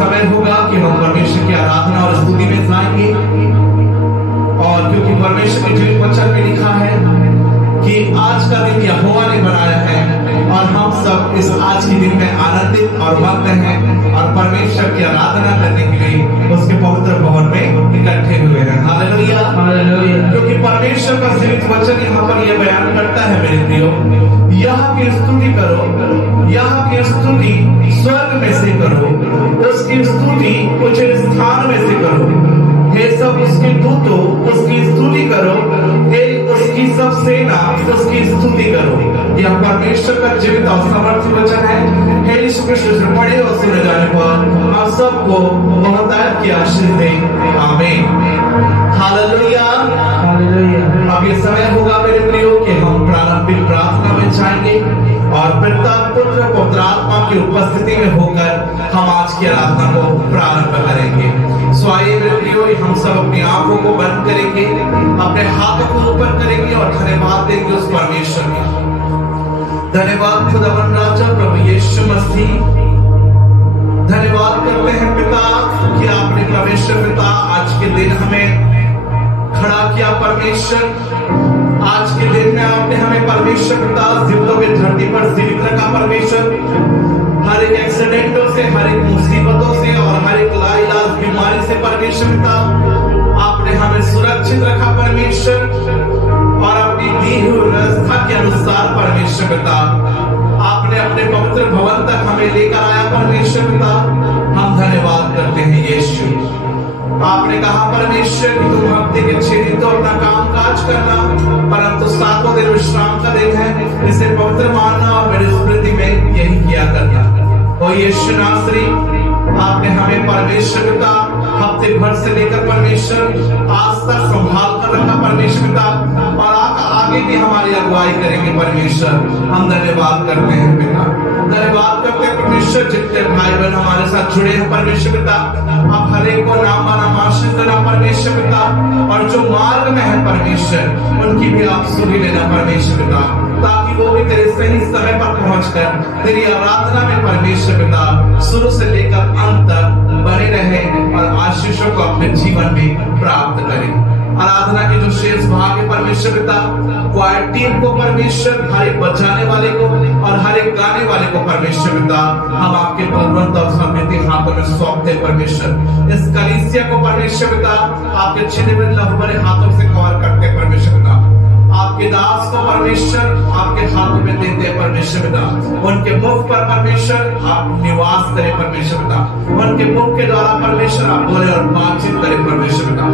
समय होगा कि हम परमेश्वर की आराधना और स्तुति में जाएंगे। और क्योंकि परमेश्वर के जीवित वचन में लिखा है कि आज का दिन यहोवा ने बनाया है और हम सब इस आज के दिन में आनंदित और मग्न हैं और परमेश्वर की आराधना करने के लिए उसके पवित्र भवन में इकट्ठे हुए हैं। Hallelujah, hallelujah. क्योंकि परमेश्वर का जीवित वचन यहाँ पर यह बयान करता है मेरे प्रियो, यहाँ की स्तुति करो, यहाँ की स्तुति स्वर्ग में से करो, उसकी स्तुति उच्च स्थान में से करो। हे सब उसके दूतों उसकी स्तुति करो, हे उसकी सब सेना उसकी स्तुति करो। यह परमेश्वर का जीवित और समर्थ वचन है। हे यीशु कृष्ण से पढ़े और सुने जाने पर आप सबको बहुतायत की आशीष दे। आमीन। Hallelujah, hallelujah. अब ये समय होगा मेरे प्रियो कि हम प्रारंभिक प्रार्थना में जाएंगे और पिता पुत्र पवित्र आत्मा की उपस्थिति में होकर हम आज की आराधना को प्रारंभ करेंगे। सो आइए मेरे प्रियो, हम सब अपनी आंखों को बंद करेंगे, अपने हाथों को ऊपर करेंगे और धन्यवाद देंगे उस परमेश्वर का। धन्यवाद खुदावन राजा प्रभु यीशु मसीह, धन्यवाद करते हैं पिता कि आपने परमेश्वर पिता आज के दिन हमें खड़ा किया। परमेश्वर आज के दिन में आपने हमें परमेश्वर पिता जिंदों की धरती पर जीवित रखा। परमेश्वर हर एक एक्सीडेंटों से, हर एक मुसीबतों से और हर एक लाइलाज बीमारी से परमेश्वर पिता आपने हमें सुरक्षित रखा। परमेश्वर और अपनी दी हुई व्यवस्था के अनुसार परमेश्वर पिता आपने अपने पवित्र भवन तक हमें लेकर आया। परमेश्वर पिता हम धन्यवाद करते हैं। यीशु आपने कहा परमेश्वर कि तुम हफ्ते के 6 दिन तो अपना काम काज करना, परंतु 7वां दिन विश्राम का दिन है, इसे पवित्र मानना और मेरी स्मृति में यही किया करना। और यीशु नासरी आपने हमें परमेश्वर पिता हफ्ते भर से लेकर परमेश्वर आज तक संभाल कर रखा। परमेश्वर पिता और आगे भी हमारी अगुवाई करेंगे। परमेश्वर हम धन्यवाद करते हैं पिता, धन्यवाद करते हैं परमेश्वर। जितने भाई बहन हमारे साथ जुड़े हैं परमेश्वर पिता, आप हर एक को नाम नाम आशीष देना परमेश्वर पिता, और जो मार्ग में है परमेश्वर उनकी भी आप सुधि लेना परमेश्वर पिता, ताकि वो भी तेरे सही समय पर पहुंचकर तेरी आराधना में परमेश्वर पिता शुरू से लेकर अंत तक बने रहे और आशीषों को अपने जीवन में प्राप्त करें। आराधना के जो शेष भाग है परमेश्वर पिता, क्वायर टीम को परमेश्वर, हर एक बजाने वाले को और हर एक गाने वाले को परमेश्वर पिता हम आपके बलवंत और समृद्धि हाथों में सौंपते परमेश्वर। इस कलीसिया को परमेश्वर पिता आपके छिने हुए लहू भरे हाथों से कवर करते परमेश्वर पिता, आपके दास को परमेश्वर आपके हाथों में देते हैं परमेश्वर पिता। उनके मुख पर परमेश्वर आप निवास करें परमेश्वर पिता, उनके मुख के द्वारा परमेश्वर आप बोले और बातचीत करें परमेश्वर पिता।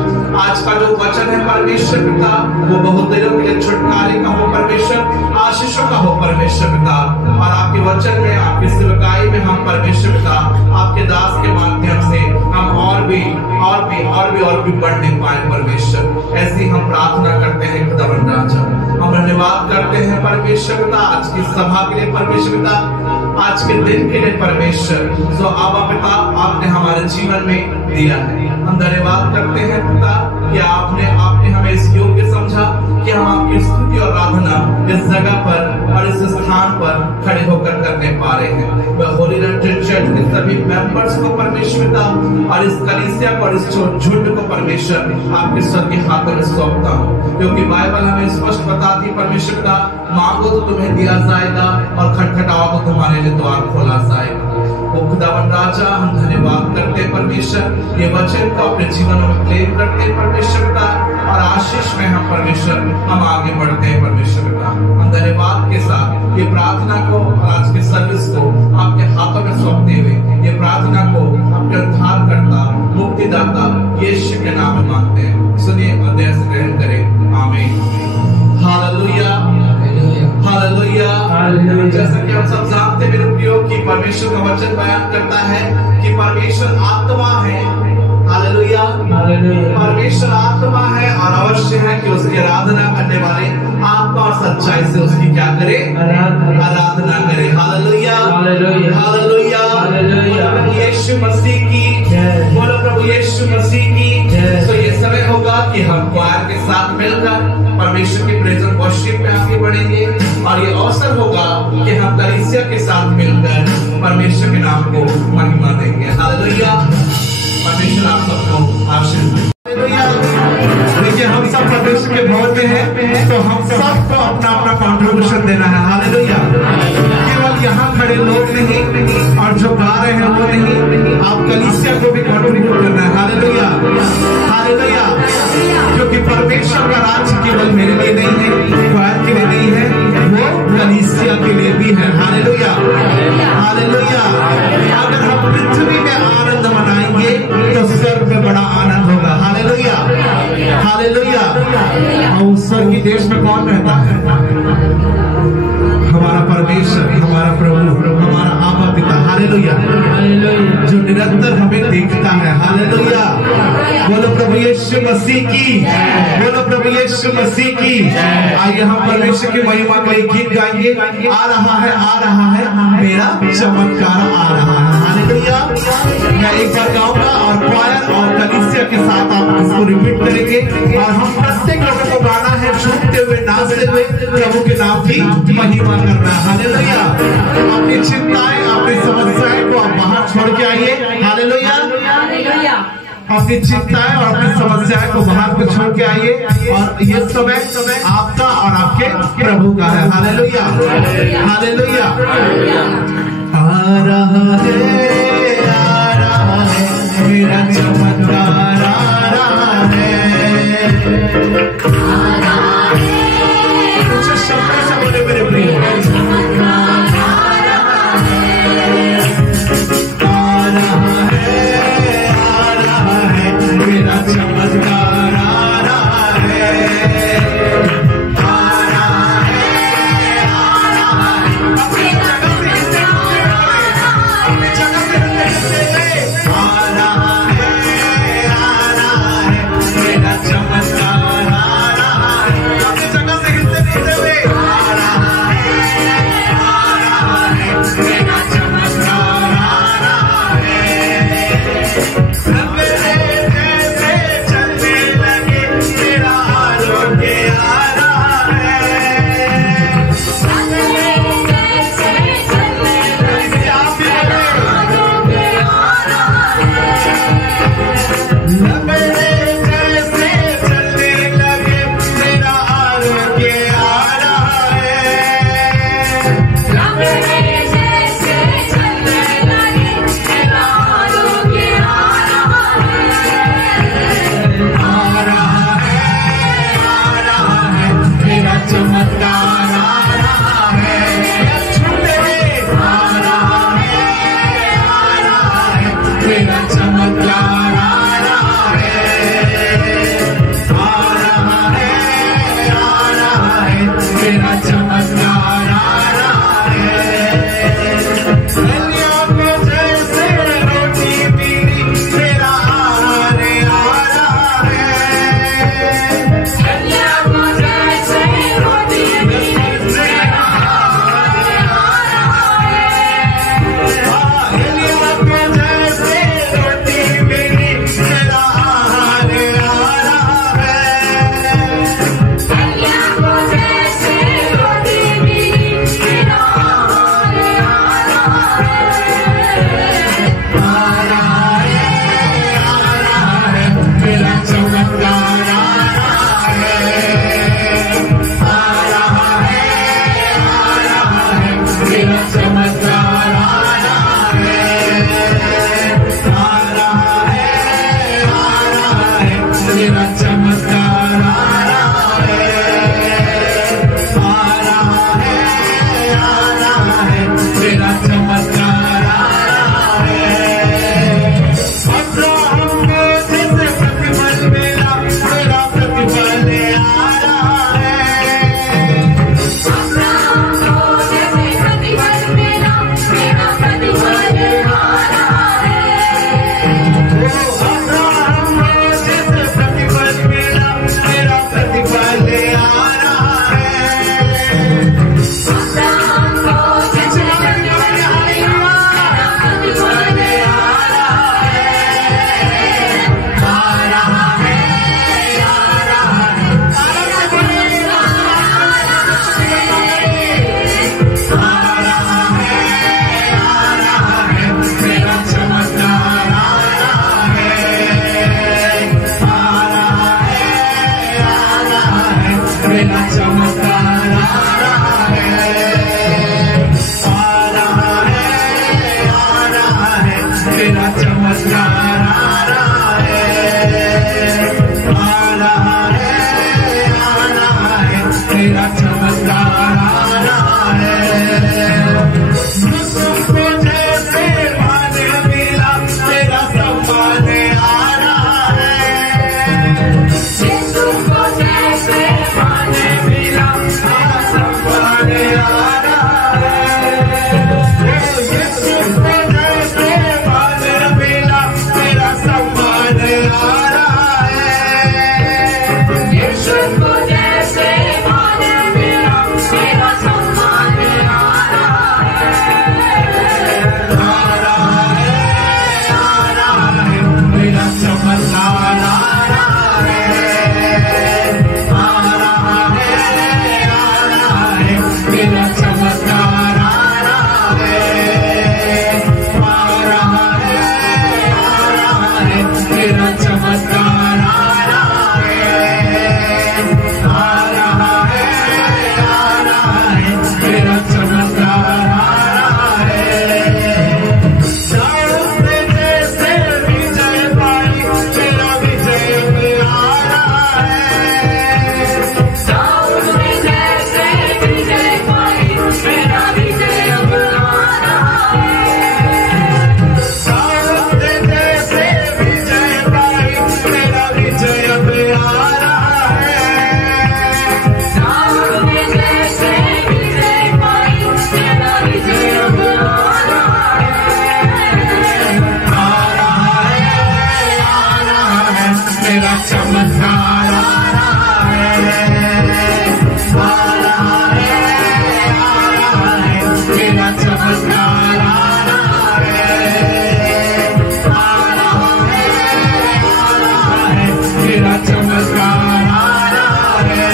आज का जो वचन है परमेश्वर पिता वो बहुत दिनों के लिए छुटकारे का हो परमेश्वर, आशीषों का हो परमेश्वर पिता, और आपके वचन में आपकी सेवकाई में हम परमेश्वर पिता आपके दास के माध्यम से हम और भी बढ़ने पाए परमेश्वर। ऐसी हम प्रार्थना करते हैं खुदावंद राजा। हम धन्यवाद करते हैं परमेश्वर पिता आज की सभा के लिए परमेश्वर पिता, आज के दिन के लिए परमेश्वर जो आबा पिता आपने हमारे जीवन में दिया है। हम धन्यवाद करते हैं पिता कि आपने हमें इस योग्य समझा कि हम आपकी स्तुति और आराधना इस जगह पर और इस स्थान पर खड़े होकर करने पा रहे हैं। वह होली लैंड चर्च के सभी मेंबर्स को परमेश्वर पिता और इस कलीसिया को और इस झुंड को परमेश्वर आपके स्वर्गीय हाथों में सौंपता हूँ, क्योंकि बाइबल हमें स्पष्ट बताती परमेश्वर पिता, मांगो तो तुम्हें दिया जाएगा और खटखटाओ तो तुम्हारे लिए द्वार खोला जाएगा। खुदावन राजा हम धन्यवाद करते हैं परमेश्वर, ये वचन को अपने जीवन में क्लेम करते हैं परमेश्वर पिता, और आशीष में हम परमेश्वर हम आगे बढ़ते हैं परमेश्वर पिता। हम धन्यवाद के साथ ये प्रार्थना को और आज के सर्विस को आपके हाथों में सौंपते हुए ये प्रार्थना को अपने उद्धारकर्ता मुक्तिदाता यीशु के नाम में मांगते हैं। सुनिए और दया से ग्रहण करें। आमीन। Hallelujah, hallelujah, hallelujah. जैसा कि हम सब जानते हैं मेरे प्रियो कि परमेश्वर का वचन बयान करता है कि परमेश्वर आत्मा है। Hallelujah, hallelujah. परमेश्वर आत्मा है और अवश्य है कि उसकी आराधना करने वाले आत्मा और सच्चाई से उसकी क्या करें? आराधना करें। Hallelujah, hallelujah, hallelujah, hallelujah. Yeshu Masih की बोलो, प्रभु यीशु मसीह की। तो ये समय होगा कि हम क्वायर के साथ मिलकर परमेश्वर की प्रेजेंस वर्शिप में आगे बढ़ेंगे, और ये अवसर होगा कि हम कलीसिया के साथ मिलकर परमेश्वर के नाम को महिमा देंगे। हालेलुया। है तो हम सबको अपना अपना कंट्रीब्यूशन देना है। हालेलुया। केवल यहाँ खड़े लोग नहीं और जो गा रहे हैं वो नहीं, आप कलीसिया को भी कंट्रीब्यूट करना है। Hallelujah, hallelujah. क्योंकि परमेश्वर का राज्य केवल मेरे लिए नहीं है, क्वायर के लिए नहीं है, वो कलीसिया के लिए भी है। Hallelujah, hallelujah. अगर हम पृथ्वी में आनंद मनाएंगे तो स्वर्ग में बड़ा आनंद होगा। Hallelujah, hallelujah. और स्वर्ग की देश में कौन रहता है? हमारा परमेश्वर, हमारा प्रभु, हमारा आबा पिता। हालेलुया, जो निरंतर हमें देखता है। हालेलुया। बोलो प्रभु यीशु मसीह की, बोलो प्रभु यीशु मसीह की। आइए हम परमेश्वर की महिमा के लिए गीत गाएंगे। आ रहा है, आ रहा है मेरा चमत्कार, आ रहा है। हालेलुया। मैं एक बार गाऊंगा और क्वायर और कलीसिया के साथ आप इसको रिपीट करेंगे और हम प्रत्येक लोगों को गाना है झूमते हुए, नाचते हुए प्रभु के नाम की महिमा करना है। हालेलुया। अपनी चिंताएं, अपनी समस्याएं को आप बाहर छोड़ के आइए। Hallelujah, hallelujah. अपनी चिंताएं और अपनी समस्याएं को बाहर को छोड़ के आइए और ये समय आपका और आपके प्रभु का है। Hallelujah, hallelujah. आ रहा है मेरा चमत्कार, आ रहा है। कुछ शब्द से बोले मेरे प्रिय। मेरा चमत्कार आ रहा है, आ रहा है, आ रहा है। अपनी जगह पे चमत्कार आ रहा है, आ रहा है, आ रहा है, तेरा चमत्कार आ रहा है। मुझको जैसे मान मिला तेरा सम्मान आ रहा है, मुझको जैसे मान मिला तेरा सम्मान आ रहा है, मुझको जैसे मान मिला तेरा सम्मान आ रहा है, मुझको जैसे मान मिला तेरा सम्मान आ रहा है, आ रहा है, आ रहा है, तेरा चमत्कार आ रहा है, आ रहा है, आ रहा है, तेरा चमत्कार आ रहा है, आ रहा है, आ रहा है, तेरा चमत्कार आ रहा है, आ रहा है, आ रहा है, तेरा चमत्कार आ रहा है। साउंड में जैसे विजय पाई तेरा विजय में आ रहा है, साउंड में जैसे विजय पाई तेरा विजय में आ रहा है, साउंड में जैसे विजय पाई तेरा विजय में आ रहा है, साउंड में जैसे विजय पाई तेरा विजय में आ रहा है, आ रहा है, आ रहा है, तेरा चमत्कार आ रहा है, आ रहा है, आ रहा है, तेरा चमत्कार आ रहा है, आ रहा है, आ रहा है, तेरा चमत्कार आ रहा है,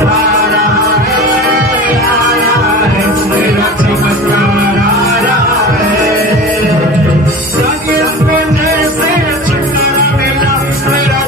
आ रहा है, आ रहा है, तेरा चमत्कार आ रहा है। संगीत में जैसे छुटकारा मिला तेरा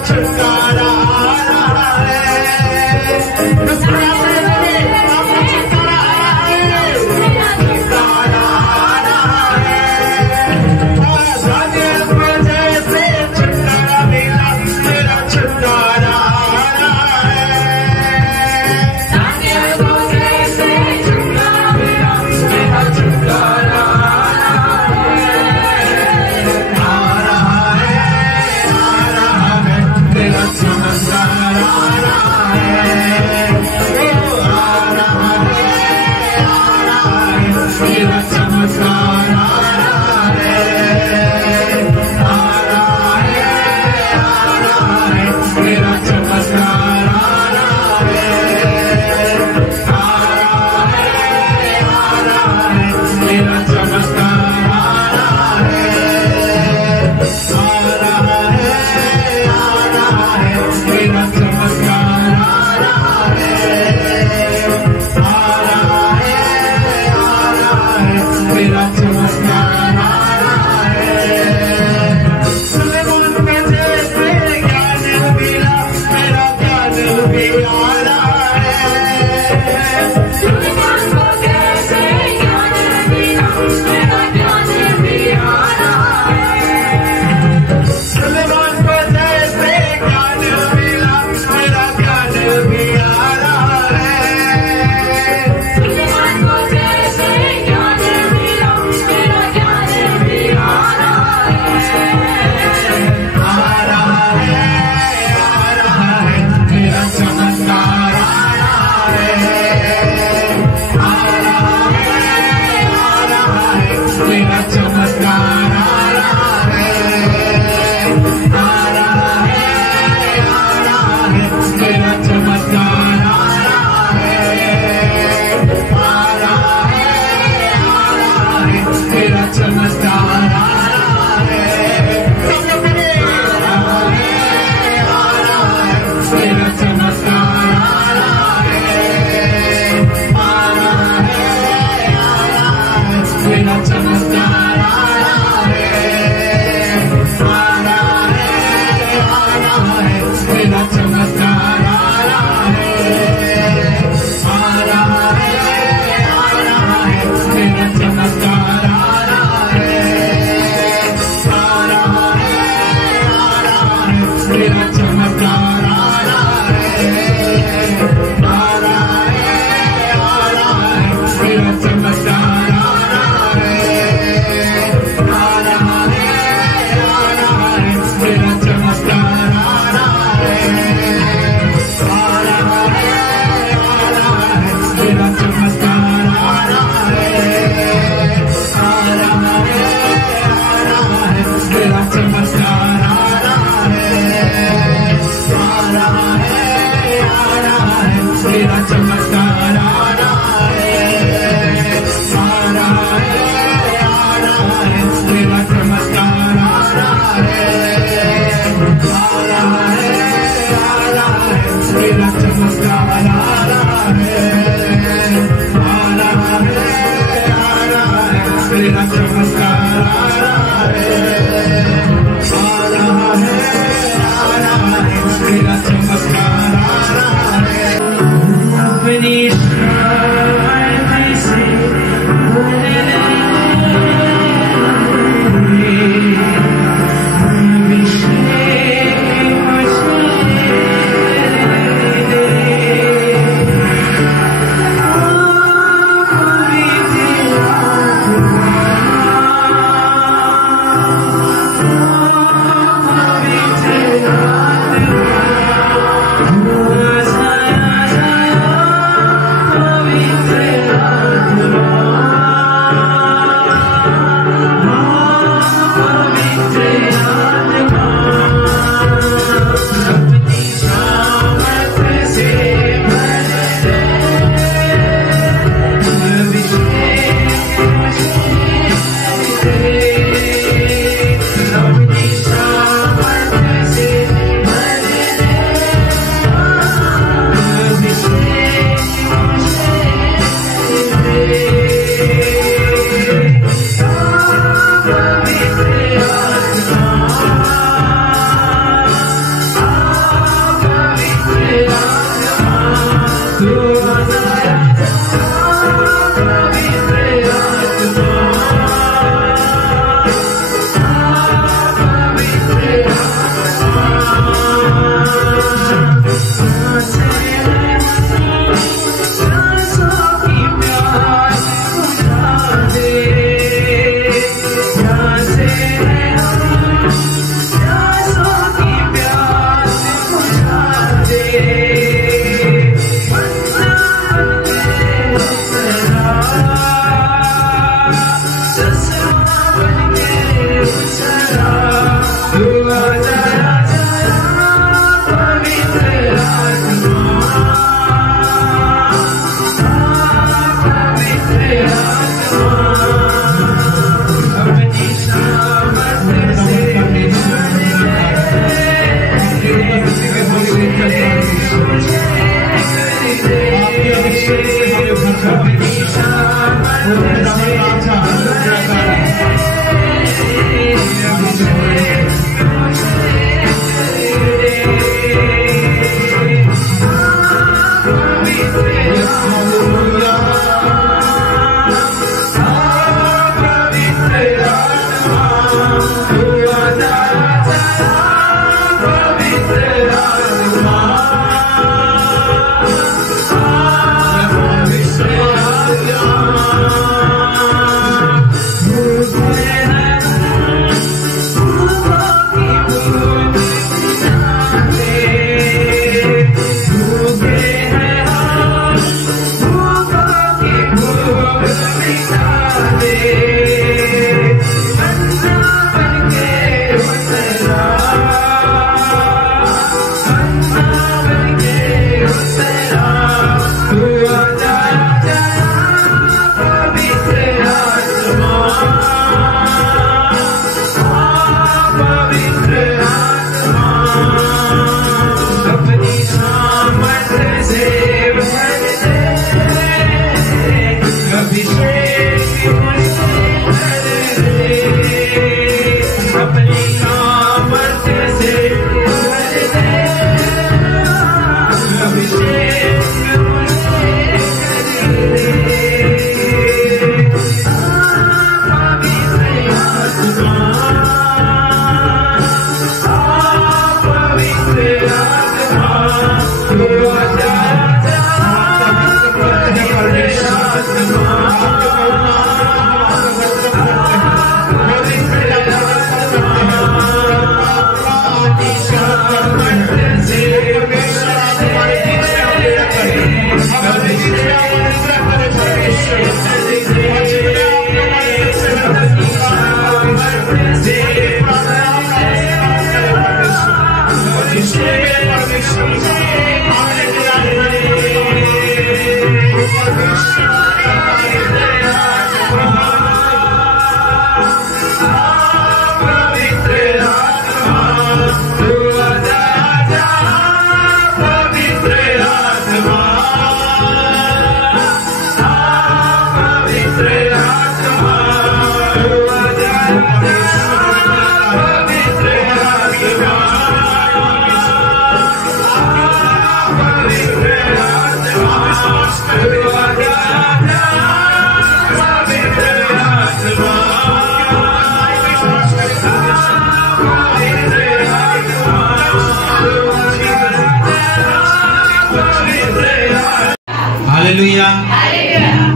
हालेलुया,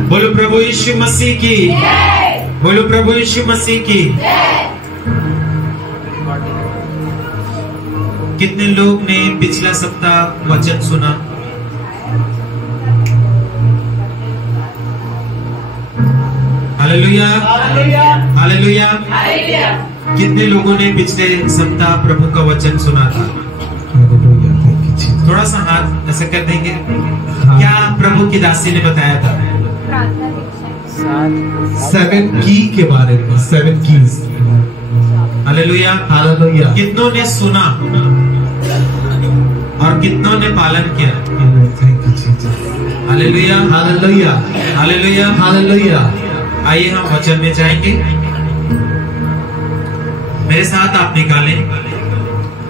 बोलो प्रभु यीशु मसीह की, बोलो प्रभु यीशु मसीह की। कितने लोग ने पिछला सप्ताह वचन सुना? Hallelujah, hallelujah. कितने लोगों ने पिछले सप्ताह प्रभु का वचन सुना था? थोड़ा सा हाथ ऐसा कर देंगे। क्या प्रभु की दासी ने बताया था? 7 की के बारे में, 7 कीज। Hallelujah, hallelujah. कितनों ने सुना और कितनों ने पालन किया? Thank you Jesus. Hallelujah, hallelujah, hallelujah, hallelujah. आइए हम वचन में जाएंगे। मेरे साथ आप निकालें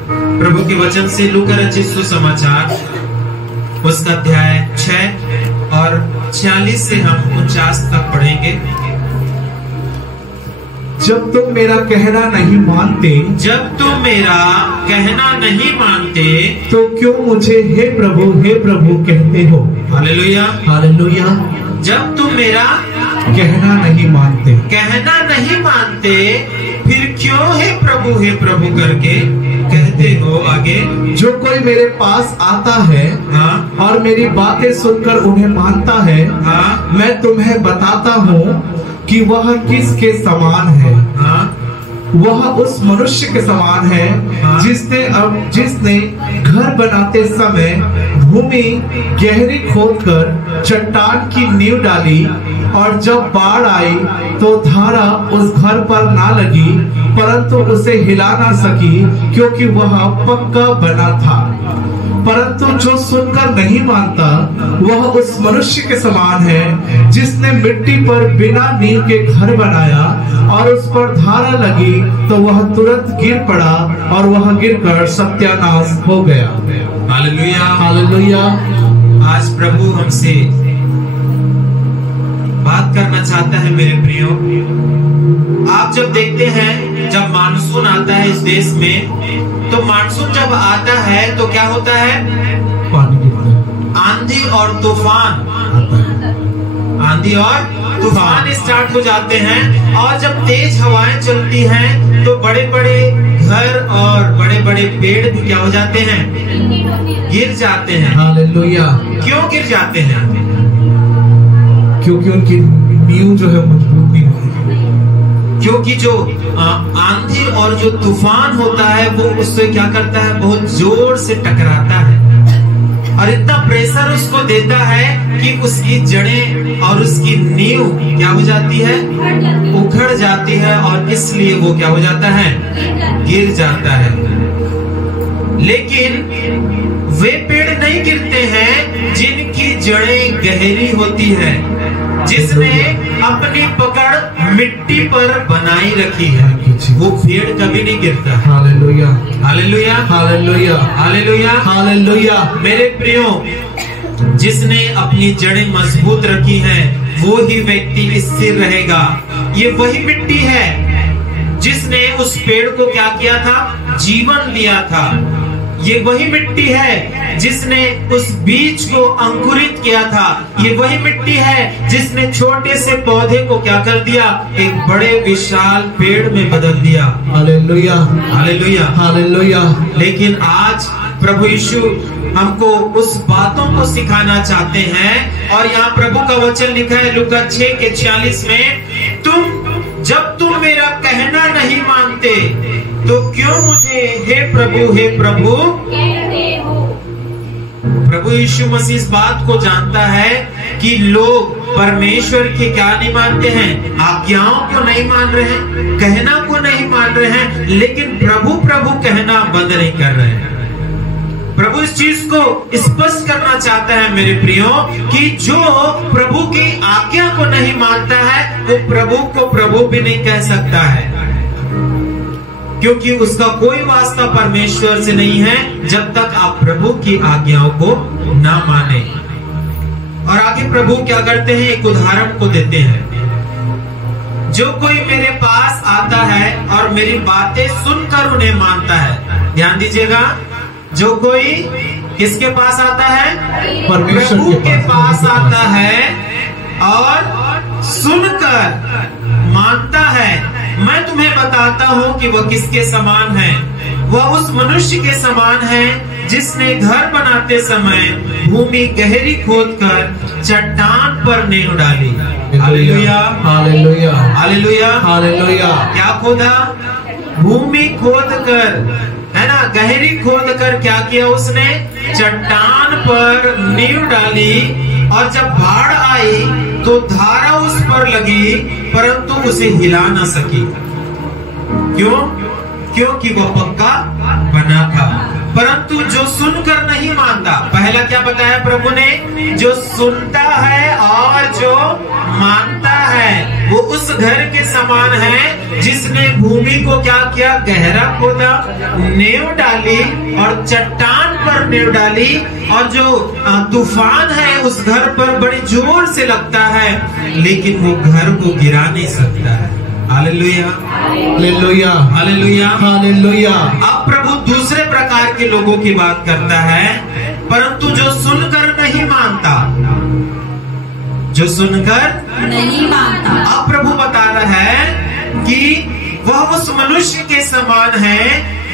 प्रभु के वचन से लूका रचित सुसमाचार उसका अध्याय 6 और 46 से हम 49 तक पढ़ेंगे। जब तुम मेरा कहना नहीं मानते, जब तुम मेरा कहना नहीं मानते, तो क्यों मुझे हे प्रभु कहते हो? Hallelujah, hallelujah. जब तुम मेरा कहना नहीं मानते, कहना नहीं मानते, फिर क्यों हे प्रभु करके कहते हो? आगे, जो कोई मेरे पास आता है और मेरी बातें सुनकर उन्हें मानता है, मैं तुम्हें बताता हूँ कि वह किसके समान है। वह उस मनुष्य के समान है जिसने घर बनाते समय भूमि गहरी खोदकर चट्टान की नींव डाली, और जब बाढ़ आई तो धारा उस घर पर ना लगी, परंतु उसे हिला ना सकी, क्योंकि वह पक्का बना था। परंतु जो सुनकर नहीं मानता, वह उस मनुष्य के समान है जिसने मिट्टी पर बिना नींव के घर बनाया, और उस पर धारा लगी तो वह तुरंत गिर पड़ा, और वह गिरकर सत्यानाश हो गया। Hallelujah, hallelujah. आज प्रभु हमसे बात करना चाहता है। मेरे प्रियो, आप जब देखते हैं जब मानसून आता है इस देश में, तो मानसून जब आता है तो क्या होता है? पानी गिरता है, आंधी और तूफान, आता है। आंधी और तूफान स्टार्ट हो जाते हैं। और जब तेज हवाएं चलती हैं तो बड़े बड़े घर और बड़े बड़े पेड़ भी क्या हो जाते हैं? गिर जाते हैं। हालेलुया। क्यों गिर जाते हैं? क्योंकि उनकी नींव जो है मजबूत नहीं होती। क्योंकि जो आंधी और जो तूफान होता है वो उससे क्या करता है? बहुत जोर से टकराता है और इतना प्रेशर उसको देता है कि उसकी जड़ें और उसकी नींव क्या हो जाती है? उखड़ जाती है और इसलिए वो क्या हो जाता है? गिर जाता है। लेकिन वे पेड़ नहीं गिरते हैं जिनकी जड़ें गहरी होती है, जिसने अपनी पकड़ मिट्टी पर बनाई रखी है, वो पेड़ कभी नहीं गिरता। Hallelujah, hallelujah, hallelujah, hallelujah, hallelujah. मेरे प्रियो, जिसने अपनी जड़ें मजबूत रखी हैं वो ही व्यक्ति स्थिर रहेगा। ये वही मिट्टी है जिसने उस पेड़ को क्या किया था? जीवन दिया था। ये वही मिट्टी है जिसने उस बीज को अंकुरित किया था। ये वही मिट्टी है जिसने छोटे से पौधे को क्या कर दिया? एक बड़े विशाल पेड़ में बदल दिया। Hallelujah, hallelujah, hallelujah. लेकिन आज प्रभु यीशु हमको उस बातों को सिखाना चाहते हैं। और यहाँ प्रभु का वचन लिखा है लूका 6:46 में, जब तुम मेरा कहना नहीं मानते तो क्यों मुझे हे प्रभु कहते हो? प्रभु यीशु मसीह इस बात को जानता है कि लोग परमेश्वर के क्या नहीं मानते हैं? आज्ञाओं को नहीं मान रहे हैं, कहना को नहीं मान रहे हैं, लेकिन प्रभु प्रभु कहना बंद नहीं कर रहे हैं। प्रभु इस चीज को स्पष्ट करना चाहता है मेरे प्रियो कि जो प्रभु की आज्ञा को नहीं मानता है वो प्रभु को प्रभु भी नहीं कह सकता है, क्योंकि उसका कोई वास्ता परमेश्वर से नहीं है जब तक आप प्रभु की आज्ञाओं को ना माने। और आगे प्रभु क्या करते हैं? एक उदाहरण को देते हैं। जो कोई मेरे पास आता है और मेरी बातें सुनकर उन्हें मानता है, ध्यान दीजिएगा, जो कोई किसके पास आता है? प्रभु के पास आता है और सुनकर मानता है। मैं तुम्हें बताता हूँ कि वह किसके समान है। वह उस मनुष्य के समान है जिसने घर बनाते समय भूमि गहरी खोदकर चट्टान पर नींव डाली। Hallelujah, hallelujah, hallelujah, hallelujah. क्या खोदा? भूमि खोदकर, है ना, गहरी खोदकर क्या किया उसने? चट्टान पर नींव डाली। और जब बाढ़ आई तो धारा उस पर लगी परंतु उसे हिला ना सकी। क्यों? क्योंकि वह पक्का बना था। परंतु जो सुनकर नहीं मानता, पहला क्या बताया प्रभु ने? जो सुनता है और जो मानता है वो उस घर के समान है जिसने भूमि को क्या किया? गहरा खोदा, नींव डाली और चट्टान पर नींव डाली। और जो तूफान है उस घर पर बड़े जोर से लगता है लेकिन वो घर को गिरा नहीं सकता है। Hallelujah, hallelujah, hallelujah, hallelujah. अब प्रभु दूसरे प्रकार के लोगों की बात करता है, परंतु जो सुनकर नहीं मानता, जो सुनकर नहीं मानता। अब प्रभु बता रहा है कि वह उस मनुष्य के समान है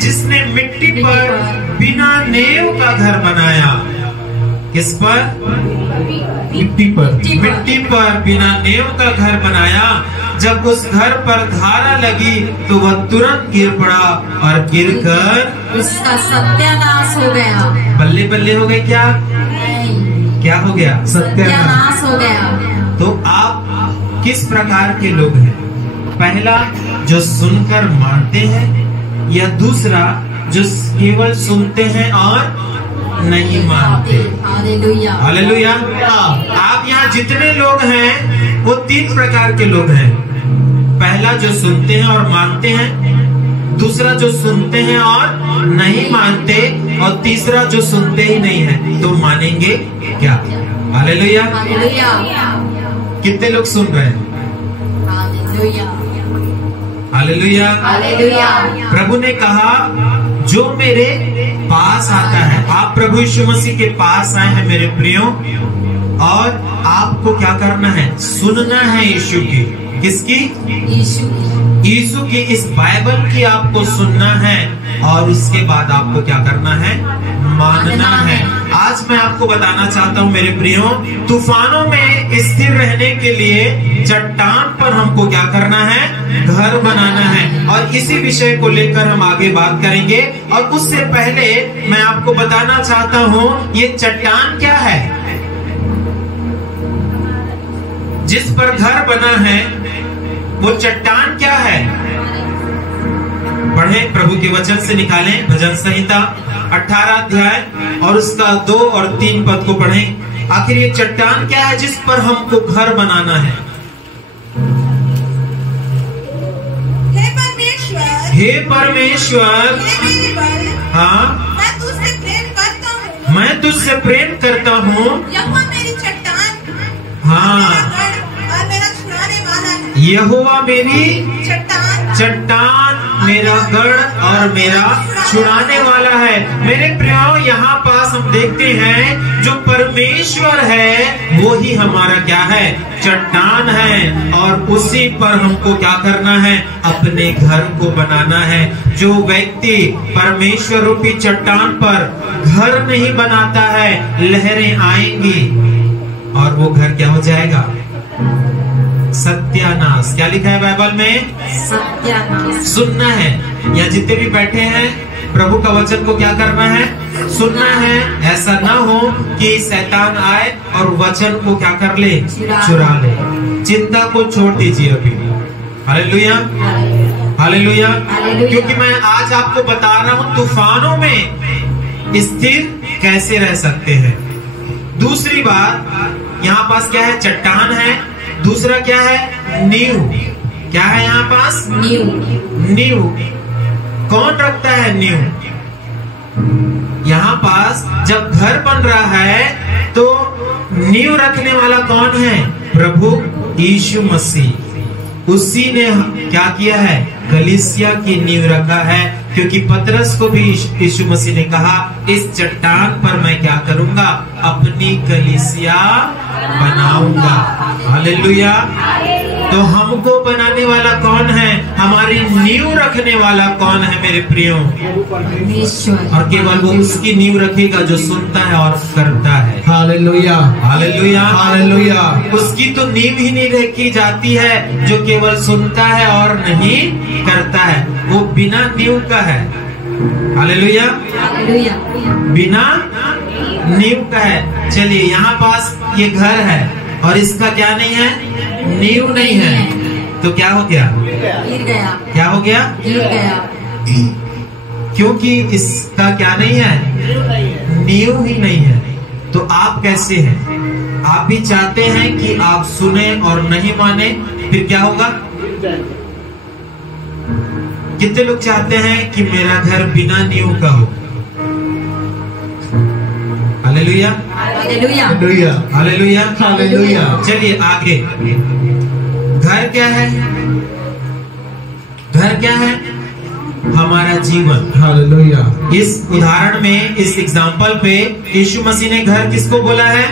जिसने मिट्टी पर बिना नींव का घर बनाया। किस पर? मिट्टी पर। मिट्टी पर बिना नींव का घर बनाया। जब उस घर पर धारा लगी तो वह तुरंत गिर पड़ा और गिरकर उसका सत्यानाश हो गया। बल्ले बल्ले हो गए। क्या क्या हो गया? सत्यानाश हो गया। तो आप किस प्रकार के लोग हैं? पहला, जो सुनकर मानते हैं, या दूसरा जो केवल सुनते हैं और नहीं मानते? Hallelujah, hallelujah. आप यहाँ जितने लोग हैं वो 3 प्रकार के लोग हैं। पहला, जो सुनते हैं और मानते हैं। दूसरा, जो सुनते हैं और नहीं मानते। और तीसरा, जो सुनते ही नहीं है तो मानेंगे क्या? Hallelujah, hallelujah. कितने लोग सुन रहे हैं? Hallelujah, hallelujah, hallelujah. प्रभु ने कहा जो मेरे पास आता है। आप प्रभु यीशु मसीह के पास आए हैं मेरे प्रियो, और आपको क्या करना है? सुनना है यीशु की। किसकी? यीशु की। इस बाइबल की आपको सुनना है, और उसके बाद आपको क्या करना है? मानना है। आज मैं आपको बताना चाहता हूँ मेरे प्रियो, तूफानों में स्थिर रहने के लिए चट्टान पर हमको क्या करना है? घर बनाना है। और इसी विषय को लेकर हम आगे बात करेंगे। और उससे पहले मैं आपको बताना चाहता हूँ, ये चट्टान क्या है जिस पर घर बना है? वो चट्टान क्या है? पढ़े, प्रभु के वचन से निकालें भजन संहिता 18 अध्याय और उसका 2 और 3 पद को पढ़ें। आखिर ये चट्टान क्या है जिस पर हमको घर बनाना है? हे परमेश्वर, हाँ, मैं तुझसे प्रेम करता हूँ। मैं तुझसे प्रेम करता हूँ। यहोवा मेरी चट्टान, हाँ, और मेरा छुड़ाने वाला है। यहोवा मेरी चट्टान, मेरा गढ़ और मेरा छुड़ाने वाला है। मेरे प्रियो, यहाँ पास हम देखते हैं जो परमेश्वर है वो ही हमारा क्या है? चट्टान है। और उसी पर हमको क्या करना है? अपने घर को बनाना है। जो व्यक्ति परमेश्वर रूपी चट्टान पर घर नहीं बनाता है, लहरें आएंगी और वो घर क्या हो जाएगा? सत्यानाश। क्या लिखा है बाइबल में? सत्यानाश। सुनना है। या जितने भी बैठे हैं, प्रभु का वचन को क्या करना है? सुनना है। ऐसा ना हो कि शैतान आए और वचन को क्या कर ले? चुरा ले। चिंता को छोड़ दीजिए अभी। Hallelujah, hallelujah. क्योंकि मैं आज आपको बता रहा हूँ तूफानों में स्थिर कैसे रह सकते हैं। दूसरी बात, यहाँ पास क्या है? चट्टान है। दूसरा क्या है? नींव। क्या है यहाँ पास? नींव। कौन रखता है नींव? यहाँ पास जब घर बन रहा है तो नींव रखने वाला कौन है? प्रभु यीशु मसीह। उसी ने क्या किया है? कलीसिया की नींव रखा है। क्योंकि पतरस को भी यीशु मसीह ने कहा, इस चट्टान पर मैं क्या करूंगा? अपनी कलीसिया बनाऊंगा। हालेलुया। तो हमको बनाने वाला कौन है? हमारी नींव रखने वाला कौन है मेरे प्रियो? परमेश्वर। और केवल वो उसकी नींव रखेगा जो सुनता है और करता है। Hallelujah, hallelujah, hallelujah. उसकी तो नींव ही नहीं रखी जाती है जो केवल सुनता है और नहीं करता है। वो बिना नींव का है। Hallelujah, hallelujah. बिना नींव का है। चलिए, यहाँ पास ये घर है और इसका क्या नहीं है? नींव नहीं है। तो क्या हो गया? गिर गया। क्या हो गया? गिर गया। क्योंकि इसका क्या नहीं है? नींव ही नहीं है। तो आप कैसे हैं? आप भी चाहते हैं कि आप सुने और नहीं माने, फिर क्या होगा? कितने लोग चाहते हैं कि मेरा घर बिना नींव का हो? Hallelujah, hallelujah. Hallelujah, hallelujah, hallelujah. चलिए आगे। घर क्या है? घर क्या है? हमारा जीवन। हालेलुया। इस उदाहरण में, इस एग्जाम्पल पे यीशु मसीह ने घर किसको बोला है?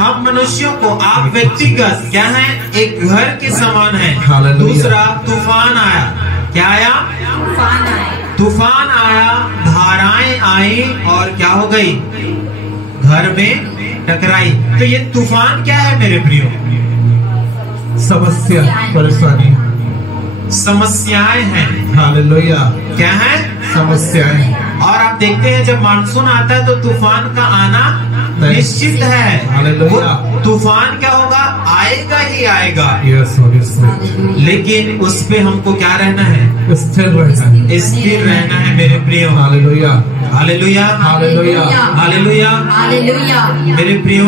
हम मनुष्यों को। आप व्यक्तिगत क्या है? एक घर के समान है। हालेलुया। दूसरा, तूफान आया। क्या आया? तूफान आए। तूफान आया, धाराएं आई और क्या हो गई? घर में टकराई। तो ये तूफान क्या है मेरे प्रियो? समस्या, परेशानी, समस्याएं हैं। हालेलुया। क्या है? समस्याएं। और आप देखते हैं जब मानसून आता है तो तूफान का आना निश्चित है। हालेलुया। वो तूफान क्या होगा? आएगा ही आएगा। Yes, yes. लेकिन उस पे हमको क्या रहना है? स्थिर रहना है। स्थिर रहना है मेरे प्रियो। Hallelujah, hallelujah, hallelujah, hallelujah. Hallelujah. मेरे प्रियो,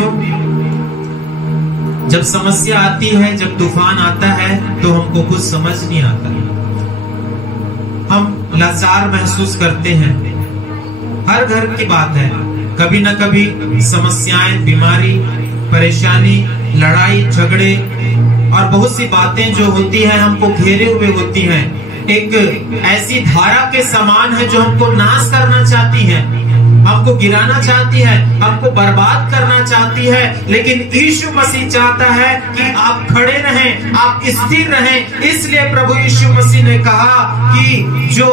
जब समस्या आती है, जब तूफान आता है तो हमको कुछ समझ नहीं आता। हम लाचार महसूस करते हैं। हर घर की बात है। कभी न कभी समस्याएं, बीमारी, परेशानी, लड़ाई झगड़े और बहुत सी बातें जो होती हैं हमको घेरे हुए होती हैं। एक ऐसी धारा के समान है जो हमको नाश करना चाहती है, हमको गिराना चाहती है, हमको बर्बाद करना चाहती है। लेकिन यीशु मसीह चाहता है कि आप खड़े रहें, आप स्थिर रहें। इसलिए प्रभु यीशु मसीह ने कहा कि जो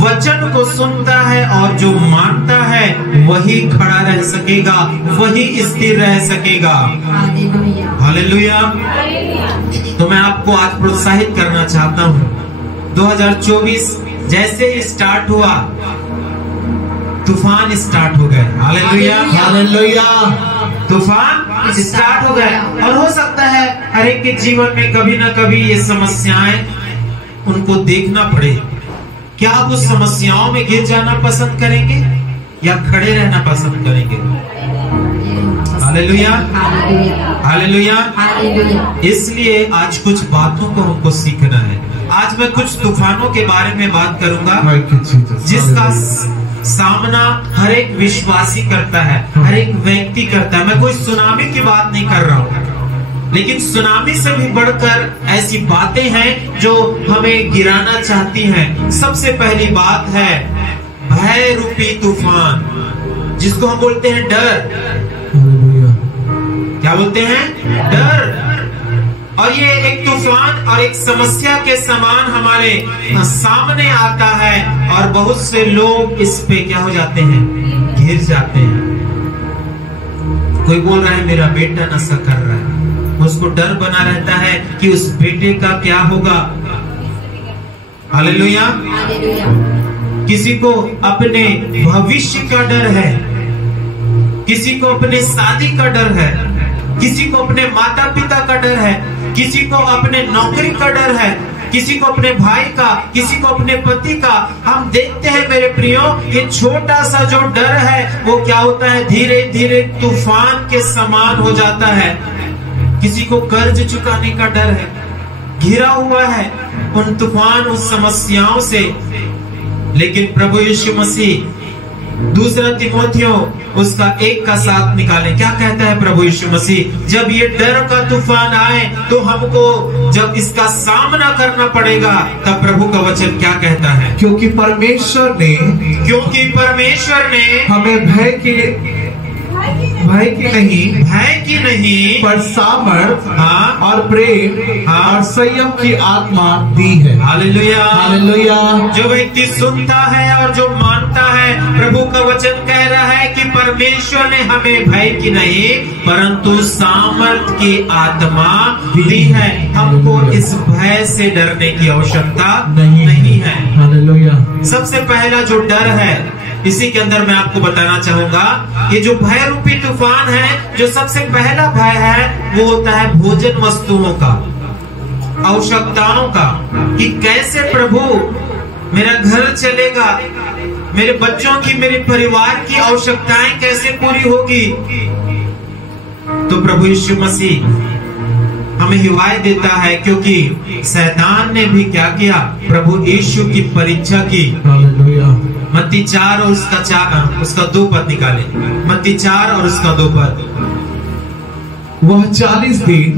वचन को सुनता है और जो मानता है वही खड़ा रह सकेगा, वही स्थिर रह सकेगा। हालेलुया। तो मैं आपको आज प्रोत्साहित करना चाहता हूँ, 2024 जैसे ही स्टार्ट हुआ, तूफान स्टार्ट हो गए। Hallelujah, hallelujah. तूफान स्टार्ट हो गए। और हो सकता है हर एक के जीवन में कभी ना कभी ये समस्याएं उनको देखना पड़े। क्या आप उस समस्याओं में गिर जाना पसंद करेंगे या खड़े रहना पसंद करेंगे? Hallelujah, hallelujah. इसलिए आज कुछ बातों को हमको सीखना है। आज मैं कुछ तूफानों के बारे में बात करूंगा जिसका सामना हर एक विश्वासी करता है, हर एक व्यक्ति करता है। मैं कोई सुनामी की बात नहीं कर रहा हूँ, लेकिन सुनामी से भी बढ़कर ऐसी बातें हैं जो हमें गिराना चाहती हैं। सबसे पहली बात है भय रूपी तूफान, जिसको हम बोलते हैं डर। क्या बोलते हैं? डर। और ये एक तूफान और एक समस्या के समान हमारे सामने आता है और बहुत से लोग इस पे क्या हो जाते हैं? घिर जाते हैं। कोई बोल रहा है मेरा बेटा नशा कर रहा है, उसको डर बना रहता है कि उस बेटे का क्या होगा। हालेलुया। किसी को अपने भविष्य का डर है, किसी को अपने शादी का डर है, किसी को अपने माता पिता का डर है, किसी को अपने नौकरी का डर है, किसी को अपने भाई का, किसी को अपने पति का। हम देखते हैं मेरे प्रियो, ये छोटा सा जो डर है वो क्या होता है? धीरे धीरे तूफान के समान हो जाता है। किसी को कर्ज चुकाने का डर है, घिरा हुआ है उन तूफान, उन समस्याओं से। लेकिन प्रभु यीशु मसीह 2 तिमोथियों उसका 1 का 7 निकाले। क्या कहता है प्रभु यीशु मसीह? जब ये डर का तूफान आए तो हमको जब इसका सामना करना पड़ेगा, तब प्रभु का वचन क्या कहता है? क्योंकि परमेश्वर ने हमें भय की नहीं पर सामर्थ और प्रेम और संयम की आत्मा दी है। Hallelujah, hallelujah. जो व्यक्ति सुनता है और जो मानता है, प्रभु का वचन कह रहा है कि परमेश्वर ने हमें भय की नहीं परंतु सामर्थ की आत्मा दी है। हमको इस भय से डरने की आवश्यकता नहीं है। हालेलुया। सबसे पहला जो डर है, इसी के अंदर मैं आपको बताना चाहूंगा, ये जो भय रूपी तूफान है, जो सबसे पहला भय है वो होता है भोजन वस्तुओं का, आवश्यकताओं का, कि कैसे प्रभु मेरा घर चलेगा, मेरे बच्चों की, मेरे परिवार की आवश्यकताएं कैसे पूरी होगी। तो प्रभु यीशु मसीह हमें हिवायत देता है, क्योंकि शैतान ने भी क्या किया? प्रभु यीशु की परीक्षा की। मत्ती 4 और उसका 2 पद निकाले। मत्ती 4 और उसका 2 पद। वह 40 दिन,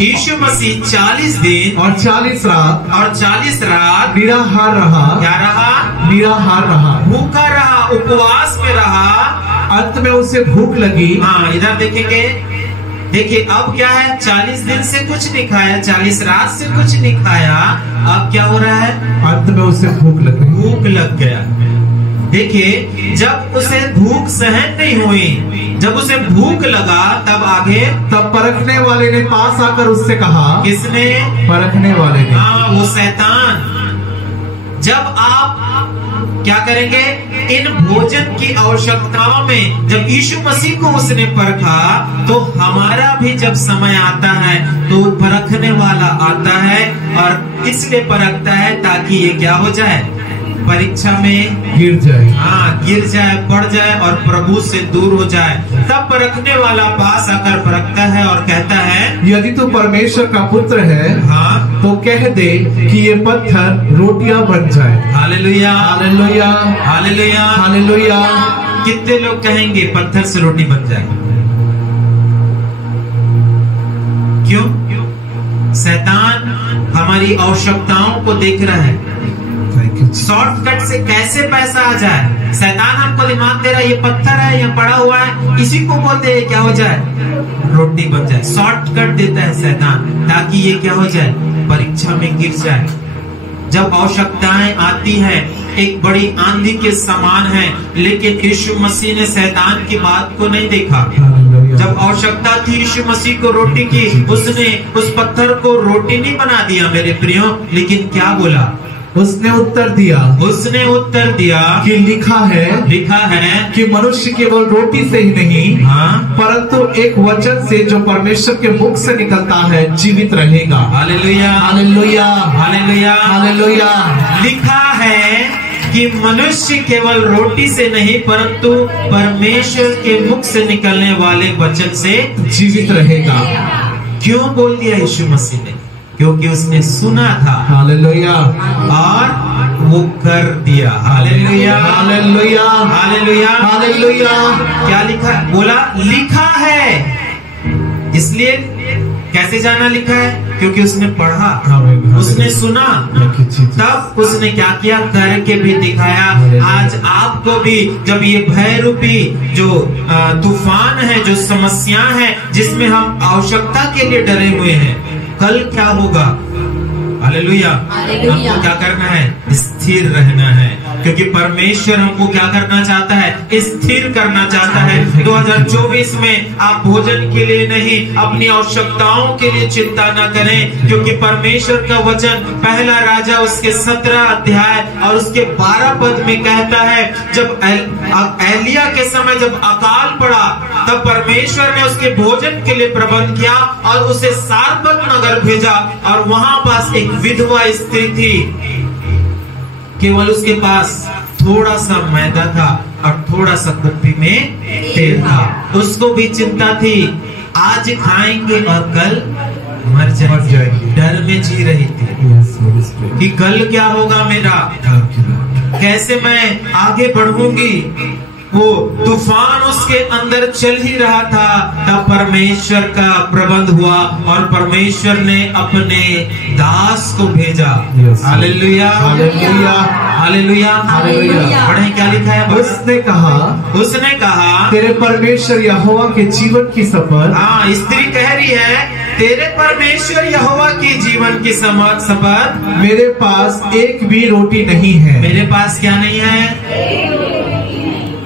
यीशु मसीह 40 दिन और 40 रात निराहार रहा। क्या रहा? निराहार रहा, भूखा रहा, उपवास में रहा। अंत में उसे भूख लगी। हाँ, इधर देखेंगे, देखिए अब क्या है? 40 दिन से कुछ नहीं खाया, 40 रात से कुछ नहीं खाया, अब क्या हो रहा है? अंत में उसे भूख लग गया। देखिए, जब उसे भूख सहन नहीं हुई, जब उसे भूख लगा, तब आगे, तब परखने वाले ने पास आकर उससे कहा। किसने? परखने वाले ने। हाँ, वो शैतान। जब आप क्या करेंगे? इन भोजन की आवश्यकताओं में जब यीशु मसीह को उसने परखा, तो हमारा भी जब समय आता है तो परखने वाला आता है, और इसलिए परखता है ताकि ये क्या हो जाए? परीक्षा में गिर जाए। हाँ, गिर जाए, पड़ जाए और प्रभु से दूर हो जाए। तब परखने वाला पास आकर परखता है और कहता है, यदि तू परमेश्वर का पुत्र है, हाँ, तो कह दे कि ये पत्थर रोटियां बन जाए। Hallelujah, hallelujah, hallelujah, hallelujah. कितने लोग कहेंगे पत्थर से रोटी बन जाए? क्यों? शैतान हमारी आवश्यकताओं को देख रहा है। शॉर्टकट से कैसे पैसा आ जाए। शैतान आपको दिमाग दे रहा है, ये पत्थर है, ये पड़ा हुआ है, इसी को बोलते हैं क्या हो जाए, रोटी बन जाए। शॉर्टकट देता है शैतान ताकि ये क्या हो जाए, परीक्षा में गिर जाए। जब आवश्यकताएं आती है एक बड़ी आंधी के समान है, लेकिन यीशु मसीह ने शैतान की बात को नहीं देखा। जब आवश्यकता थी यीशु मसीह को रोटी की, उसने उस पत्थर को रोटी नहीं बना दिया मेरे प्रियो, लेकिन क्या बोला, उसने उत्तर दिया कि लिखा है कि मनुष्य केवल रोटी से ही नहीं, हाँ, परंतु एक वचन से जो परमेश्वर के मुख से निकलता है जीवित रहेगा। Hallelujah, hallelujah, hallelujah, hallelujah. लिखा है कि मनुष्य केवल रोटी से नहीं परंतु परमेश्वर के मुख से निकलने वाले वचन से जीवित रहेगा। क्यों बोल दिया यीशु मसीह ने, क्योंकि उसने सुना था। हालेलुया, और वो कर दिया। Hallelujah, hallelujah, hallelujah, hallelujah. क्या लिखा, बोला लिखा है। इसलिए कैसे जाना लिखा है, क्योंकि उसने पढ़ा, उसने सुना, तब उसने क्या किया, करके भी दिखाया। आज आपको भी जब ये भय रूपी जो तूफान है, जो समस्या है, जिसमें हम आवश्यकता के लिए डरे हुए हैं, कल क्या होगा, हालेलुया, हमको क्या करना है, स्थिर रहना है, क्योंकि परमेश्वर हमको क्या करना चाहता है, स्थिर करना चाहता है। 2024 में आप भोजन के लिए नहीं, अपनी आवश्यकताओं के लिए चिंता न करें, क्योंकि परमेश्वर का वचन पहला राजा उसके 17 अध्याय और उसके 12 पद में कहता है, जब एलिया के समय जब अकाल पड़ा, तब परमेश्वर ने उसके भोजन के लिए प्रबंध किया और उसे सारपत नगर भेजा, और वहां पास एक विधवा स्त्री थी, केवल उसके पास थोड़ा सा मैदा था और थोड़ा सा कुप्पी में तेल था। उसको भी चिंता थी, आज खाएंगे और कल मर जाएंगे। डर में जी रही थी कि कल क्या होगा मेरा, कैसे मैं आगे बढ़ूंगी। वो तूफान उसके अंदर चल ही रहा था, तब परमेश्वर का प्रबंध हुआ और परमेश्वर ने अपने दास को भेजा। Hallelujah, hallelujah, hallelujah, hallelujah. पढ़े क्या लिखा है, उसने कहा तेरे परमेश्वर यहोवा के जीवन की शपथ। हाँ, स्त्री कह रही है, तेरे परमेश्वर यहोवा की जीवन की शपथ, मेरे पास एक भी रोटी नहीं है। मेरे पास क्या नहीं है।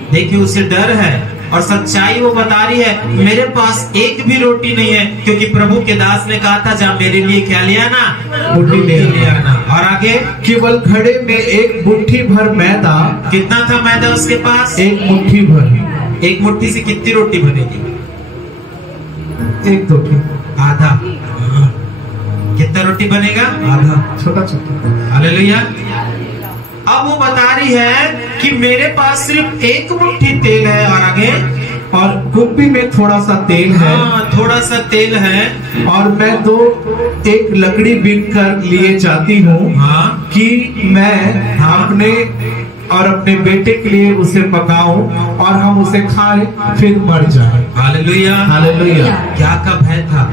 देखिए, उसे डर है और सच्चाई वो बता रही है, मेरे पास एक भी रोटी नहीं है, क्योंकि प्रभु के दास ने कहा था, जा मेरे लिए क्या ले आना, रोटी ले आना। और आगे, केवल घड़े में एक मुट्ठी भर मैदा। कितना था मैदा उसके पास, एक मुट्ठी भर। एक मुट्ठी से कितनी रोटी बनेगी, एक रोटी, आधा। कितना रोटी बनेगा, आधा, छोटा छोटा। हालेलुया। अब वो बता रही है कि मेरे पास सिर्फ एक मुट्ठी तेल है, और आगे, और कुप्पी में थोड़ा सा तेल है। हाँ, थोड़ा सा तेल है, और मैं एक लकड़ी बीन कर लिए जाती हूँ, हाँ, कि मैं अपने और अपने बेटे के लिए उसे पकाऊं और हम उसे खाएं फिर मर जाएं। Hallelujah, hallelujah. क्या का भय था,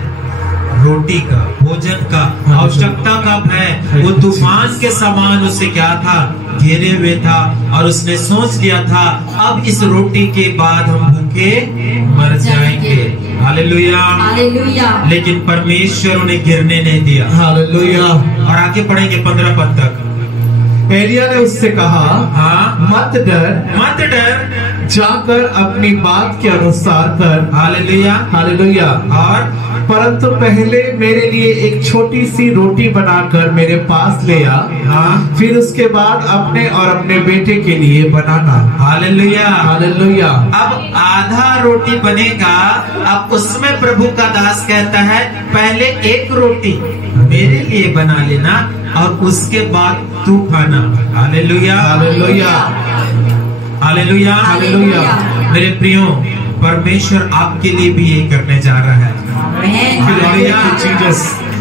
रोटी का, भोजन का, आवश्यकता का भय। वो तूफान के समान उसे क्या था, घेरे हुए था, और उसने सोच लिया था, अब इस रोटी के बाद हम भूखे मर जाएंगे। Hallelujah, hallelujah. लेकिन परमेश्वर उन्हें गिरने नहीं दिया। हालेलुया। और आगे पढ़ेंगे 15 पद तक। एलिया ने उससे कहा, हाँ, मत डर, मत डर, जाकर अपनी बात के अनुसार कर। Hallelujah, hallelujah. और परंतु पहले मेरे लिए एक छोटी सी रोटी बनाकर मेरे पास ले आ, हाँ, फिर उसके बाद अपने और अपने बेटे के लिए बनाना। Hallelujah, hallelujah. अब आधा रोटी बनेगा। अब उसमें प्रभु का दास कहता है, पहले एक रोटी मेरे लिए बना लेना और उसके बाद तू खाना। Hallelujah, hallelujah, hallelujah, hallelujah. मेरे प्रियो, परमेश्वर आपके लिए भी यही करने जा रहा है। हालेलुया।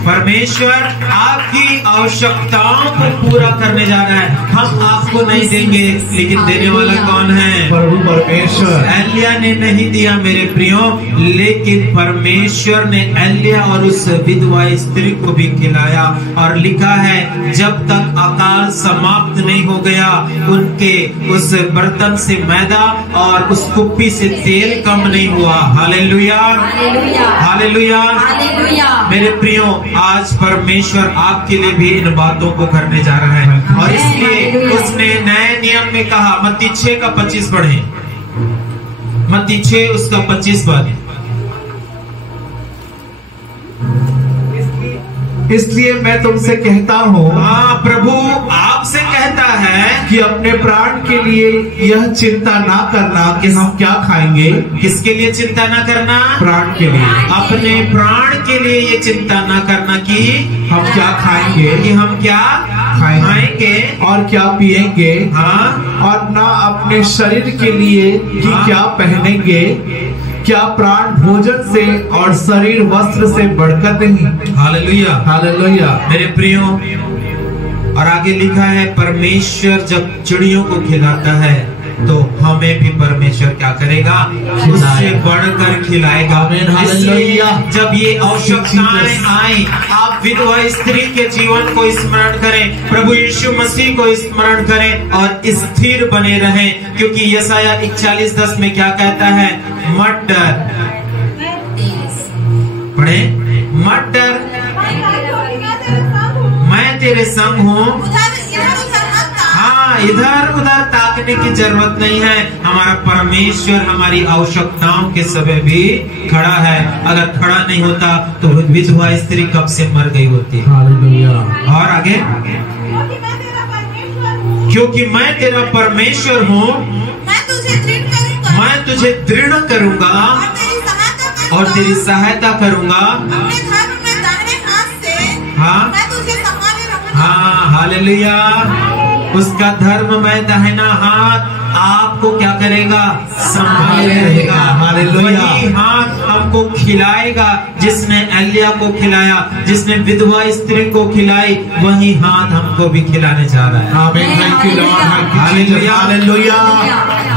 परमेश्वर आपकी आवश्यकताओं को पूरा करने जा रहा है। हम आपको नहीं देंगे, लेकिन देने वाला कौन है? प्रभु परमेश्वर। एलिया ने नहीं दिया मेरे प्रियो, लेकिन परमेश्वर ने एलिया और उस विधवा स्त्री को भी खिलाया। और लिखा है जब तक अकाल समाप्त नहीं हो गया, उनके उस बर्तन से मैदा और उस कुप्पी से तेल कम नहीं हुआ। Hallelujah, hallelujah, hallelujah. हालेलुया। मेरे प्रियो, आज परमेश्वर आपके लिए भी इन बातों को करने जा रहा है, और इसलिए उसने नए नियम में कहा, मत्ती 6 का 25 पढ़े, मत्ती 6 उसका 25 पढ़े। इसलिए मैं तुमसे कहता हूँ, हाँ, प्रभु आपसे कहता है कि अपने प्राण के लिए यह चिंता ना करना कि हम क्या खाएंगे। किसके लिए चिंता ना करना? प्राण के लिए। अपने प्राण के लिए ये चिंता ना करना कि हम क्या खाएंगे, कि हम क्या खाएंगे और क्या पिएंगे। हाँ, और ना अपने शरीर के लिए कि हाँ। क्या पहनेंगे। क्या प्राण भोजन से और शरीर वस्त्र से बढ़कर नहीं। Hallelujah, hallelujah. मेरे प्रियो, और आगे लिखा है परमेश्वर जब चिड़ियों को खिलाता है तो हमें भी परमेश्वर क्या करेगा? उससे बढ़कर खिलाएगा। इसलिए जब ये आवश्यकताएं आए, आप विधवा स्त्री के जीवन को स्मरण करें, प्रभु यीशु मसीह को स्मरण करें और स्थिर बने रहें, क्योंकि यशाया 41:10 में क्या कहता है? मत डर, पढ़े, मत डर, मैं तेरे संग हूँ। हाँ, इधर उधर ताकने की जरूरत नहीं है। हमारा परमेश्वर हमारी आवश्यकताओं के समय भी खड़ा है। अगर खड़ा नहीं होता तो विधवा स्त्री कब से मर गई होती। हालेलुया। और आगे, क्योंकि मैं तेरा परमेश्वर हूँ, मैं तुझे दृढ़ करूंगा और तेरी सहायता करूंगा। हाँ, हाँ, हालेलुया। उसका धर्म में दाहिना हाथ आपको क्या करेगा? संभाले रहेगा। हालेलुया। वही हाथ हमको खिलाएगा जिसने एलिया को खिलाया, जिसने विधवा स्त्री को खिलाई, वही हाथ हमको भी खिलाने जा रहा है। आमीन। Thank you Lord. Hallelujah, hallelujah.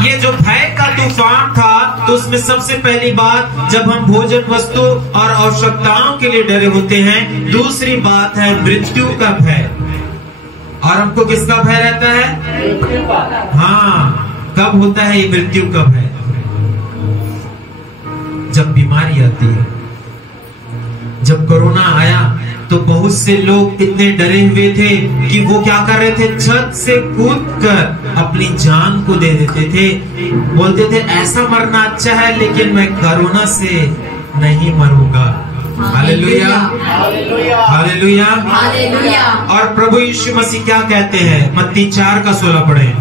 ये जो भय का तूफान था, तो उसमें सबसे पहली बात, जब हम भोजन वस्तु और आवश्यकताओं के लिए डरे होते हैं, दूसरी बात है मृत्यु का भय। और हमको किसका भय रहता है? हाँ, कब होता है ये मृत्यु का भय? जब बीमारी आती है। जब कोरोना आया तो बहुत से लोग इतने डरे हुए थे कि वो क्या कर रहे थे? छत से कूदकर अपनी जान को दे देते थे। बोलते थे ऐसा मरना अच्छा है, लेकिन मैं कोरोना से नहीं मरूंगा। Hallelujah, hallelujah, hallelujah. और प्रभु यीशु मसीह क्या कहते हैं? मत्ती 4 का 16 पढ़े।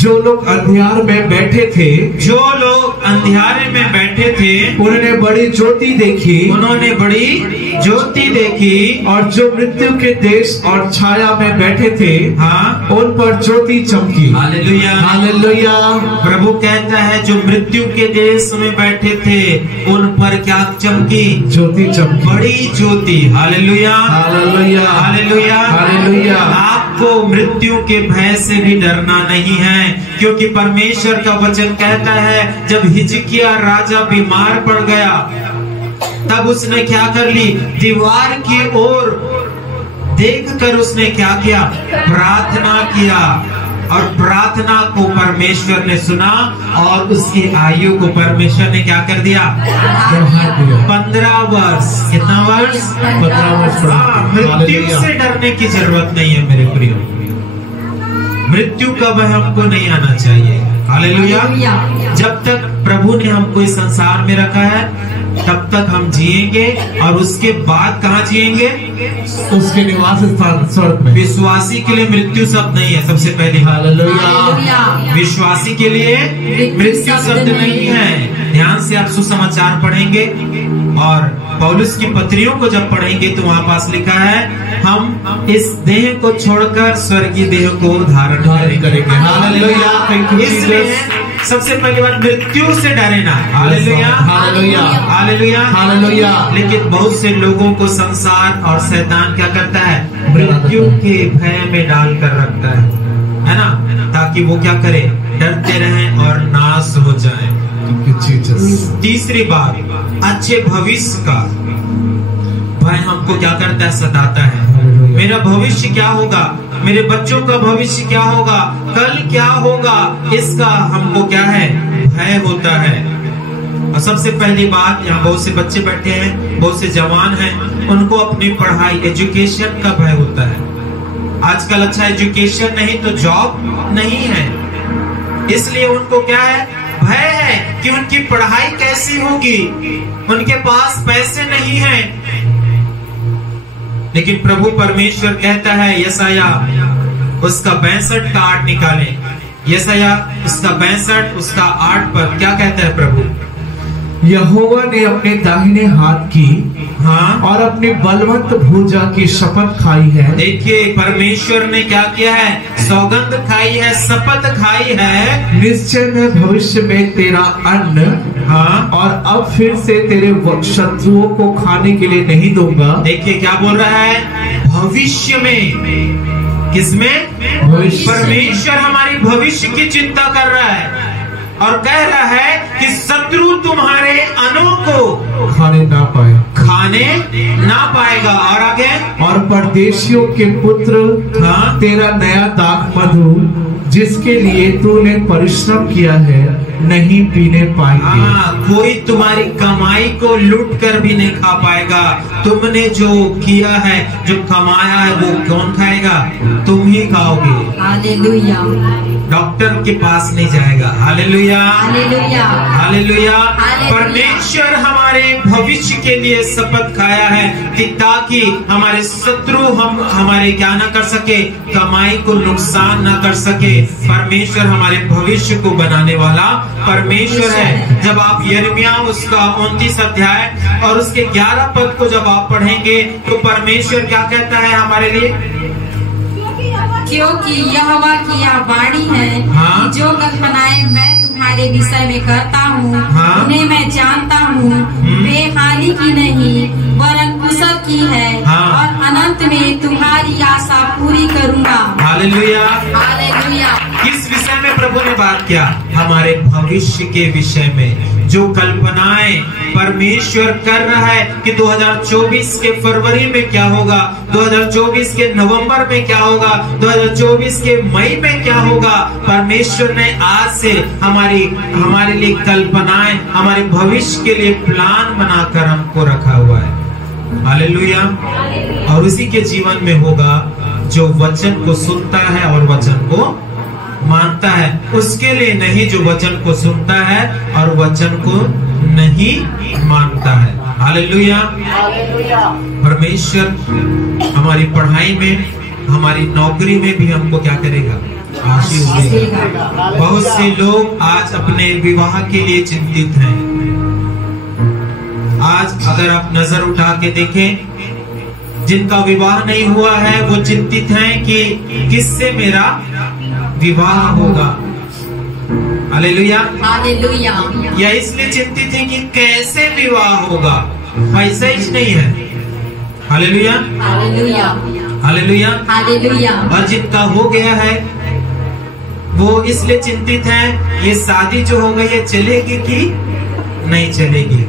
जो लोग अंधियार में बैठे थे, जो लोग अंधियारे में बैठे थे, उन्होंने बड़ी ज्योति देखी, उन्होंने बड़ी ज्योति देखी। और जो मृत्यु के देश और छाया में बैठे थे, हाँ, उन पर ज्योति चमकी। Hallelujah, hallelujah. प्रभु कहता है जो मृत्यु के देश में बैठे थे, उन पर क्या चमकी? ज्योति चमकी, बड़ी ज्योति। Hallelujah, hallelujah, hallelujah, hallelujah. आपको मृत्यु के भय से भी डरना नहीं है, क्योंकि परमेश्वर का वचन कहता है जब हिजकिय्याह राजा बीमार पड़ गया, तब उसने क्या कर ली? दीवार की ओर देखकर उसने क्या किया? प्रार्थना किया, और प्रार्थना को परमेश्वर ने सुना, और उसकी आयु को परमेश्वर ने क्या कर दिया? 15 वर्ष। कितना वर्ष? 15 वर्ष। मृत्यु से डरने की जरूरत नहीं है मेरे प्रियो। मृत्यु का भय हमको नहीं आना चाहिए। हालेलुया। जब तक प्रभु ने हमको इस संसार में रखा है, तब तक हम जिएंगे, और उसके बाद कहाँ जिएंगे? उसके निवास स्थान स्वर्ग में। विश्वासी के लिए मृत्यु शब्द नहीं है। सबसे पहले हालेलुया। विश्वासी के लिए मृत्यु शब्द नहीं है। ध्यान से आप सुसमाचार पढ़ेंगे और पौलुस की पत्रियों को जब पढ़ेंगे तो वहाँ पास लिखा है हम इस देह को छोड़कर स्वर्गीय देह को धारण करेंगे। हालेलुया। इसलिए सबसे पहली बात मृत्यु से डरे ना। Hallelujah, hallelujah, hallelujah, hallelujah. लेकिन बहुत से लोगों को संसार और शैतान क्या करता है, मृत्यु के भय में डालकर रखता है ना, ताकि वो क्या करे, डरते रहें और नाश हो जाएं। तीसरी बात, अच्छे भविष्य का भय हमको क्या करता है, सताता है। मेरा भविष्य क्या होगा, मेरे बच्चों का भविष्य क्या होगा, कल क्या होगा, इसका हमको क्या है, भय होता है। और सबसे पहली बात, यहाँ बहुत से बच्चे बैठे हैं, बहुत से जवान हैं, उनको अपनी पढ़ाई, एजुकेशन का भय होता है। आजकल अच्छा एजुकेशन नहीं तो जॉब नहीं है, इसलिए उनको क्या है, भय है कि उनकी पढ़ाई कैसी होगी, उनके पास पैसे नहीं हैं। लेकिन प्रभु परमेश्वर कहता है, यशाया उसका 62 का 8 निकालें। यशाया उसका 62 उसका 8 पर क्या कहता है प्रभु, यहोवा ने अपने दाहिने हाथ की हाँ और अपनी बलवंत भुजा की शपथ खाई है। देखिए परमेश्वर ने क्या किया है, सौगंध खाई है, शपथ खाई है, निश्चय में भविष्य में तेरा अन्न हाँ और अब फिर से तेरे शत्रुओं को खाने के लिए नहीं दूंगा। देखिए क्या बोल रहा है, भविष्य में, किसमें, भविष्य। परमेश्वर हमारी भविष्य की चिंता कर रहा है और कह रहा है कि शत्रु तुम्हारे अनों को खाने ना पाए, खाने ना पाएगा। और आगे, और परदेशियों के पुत्र हाँ तेरा नया दाख मधु जिसके लिए तूने परिश्रम किया है नहीं पीने पाएंगे। हाँ, कोई तुम्हारी कमाई को लूट कर भी नहीं खा पाएगा। तुमने जो किया है, जो कमाया है, वो कौन खाएगा, तुम ही खाओगे। हालेलुया, डॉक्टर के पास नहीं जाएगा। Hallelujah, hallelujah, hallelujah. हालेलुया। परमेश्वर हमारे भविष्य के लिए शपथ खाया है कि ताकि हमारे शत्रु हमारे क्या ना कर सके, कमाई को नुकसान ना कर सके। परमेश्वर हमारे भविष्य को बनाने वाला परमेश्वर है। जब आप यिर्मयाह उसका 29 अध्याय और उसके 11 पद को जब आप पढ़ेंगे तो परमेश्वर क्या कहता है हमारे लिए, क्योंकि यहोवा की यह वाणी है हाँ। कि जो कल्पनाएं मैं तुम्हारे विषय में करता हूँ हाँ। उन्हें मैं जानता हूँ, वे हानि की नहीं वरन कुशल की है हाँ। और अनंत में तुम्हारी आशा पूरी करूँगा। हालेलुया। हालेलुया। किस विषय में प्रभु ने बात किया, हमारे भविष्य के विषय में। जो कल्पनाएं परमेश्वर कर रहा है कि 2024 के फरवरी में क्या होगा, 2024 के नवंबर में क्या होगा, 2024 के मई में क्या होगा, परमेश्वर ने आज से हमारे लिए कल्पनाएं, हमारे भविष्य के लिए प्लान बनाकर हमको रखा हुआ है। हालेलुया। और उसी के जीवन में होगा जो वचन को सुनता है और वचन को मानता है, उसके लिए नहीं जो वचन को सुनता है और वचन को नहीं मानता है। हालेलुया। परमेश्वर हमारी पढ़ाई में, हमारी नौकरी में भी हमको क्या करेगा, आशीष देगा। बहुत से लोग आज अपने विवाह के लिए चिंतित हैं। आज अगर आप नजर उठा के देखें, जिनका विवाह नहीं हुआ है वो चिंतित हैं कि किससे मेरा विवाह होगा। Hallelujah, hallelujah. या इसलिए चिंतित है कि कैसे विवाह होगा, पैसा ही नहीं है। Hallelujah, hallelujah, hallelujah, hallelujah. और जिनका हो गया है वो इसलिए चिंतित है, ये शादी जो हो गई है चलेगी कि नहीं चलेगी।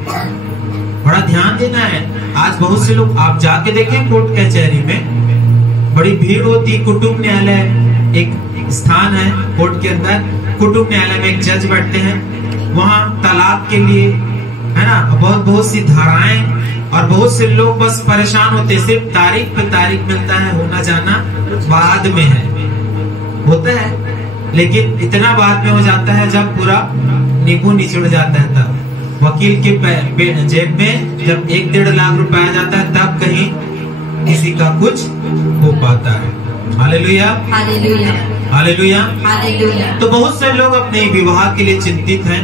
बड़ा ध्यान देना है। आज बहुत से लोग, आप जाके देखें कोर्ट कचहरी में बड़ी भीड़ होती। कुटुंब न्यायालय एक स्थान है कोर्ट के अंदर, कुटुंब न्यायालय में एक जज बैठते हैं, वहाँ तलाक के लिए है ना बहुत सी धाराएं, और बहुत से लोग बस परेशान होते, सिर्फ तारीख पे तारीख मिलता है, होना जाना बाद में है, होता है, लेकिन इतना बाद में हो जाता है जब पूरा नींबू निचुड़ जाता है। तब वकील के जेब में जब 1-1.5 लाख रुपए आ जाता है, तब कहीं किसी का कुछ हो पाता है। Hallelujah, hallelujah, hallelujah, hallelujah. तो बहुत से लोग अपने विवाह के लिए चिंतित हैं।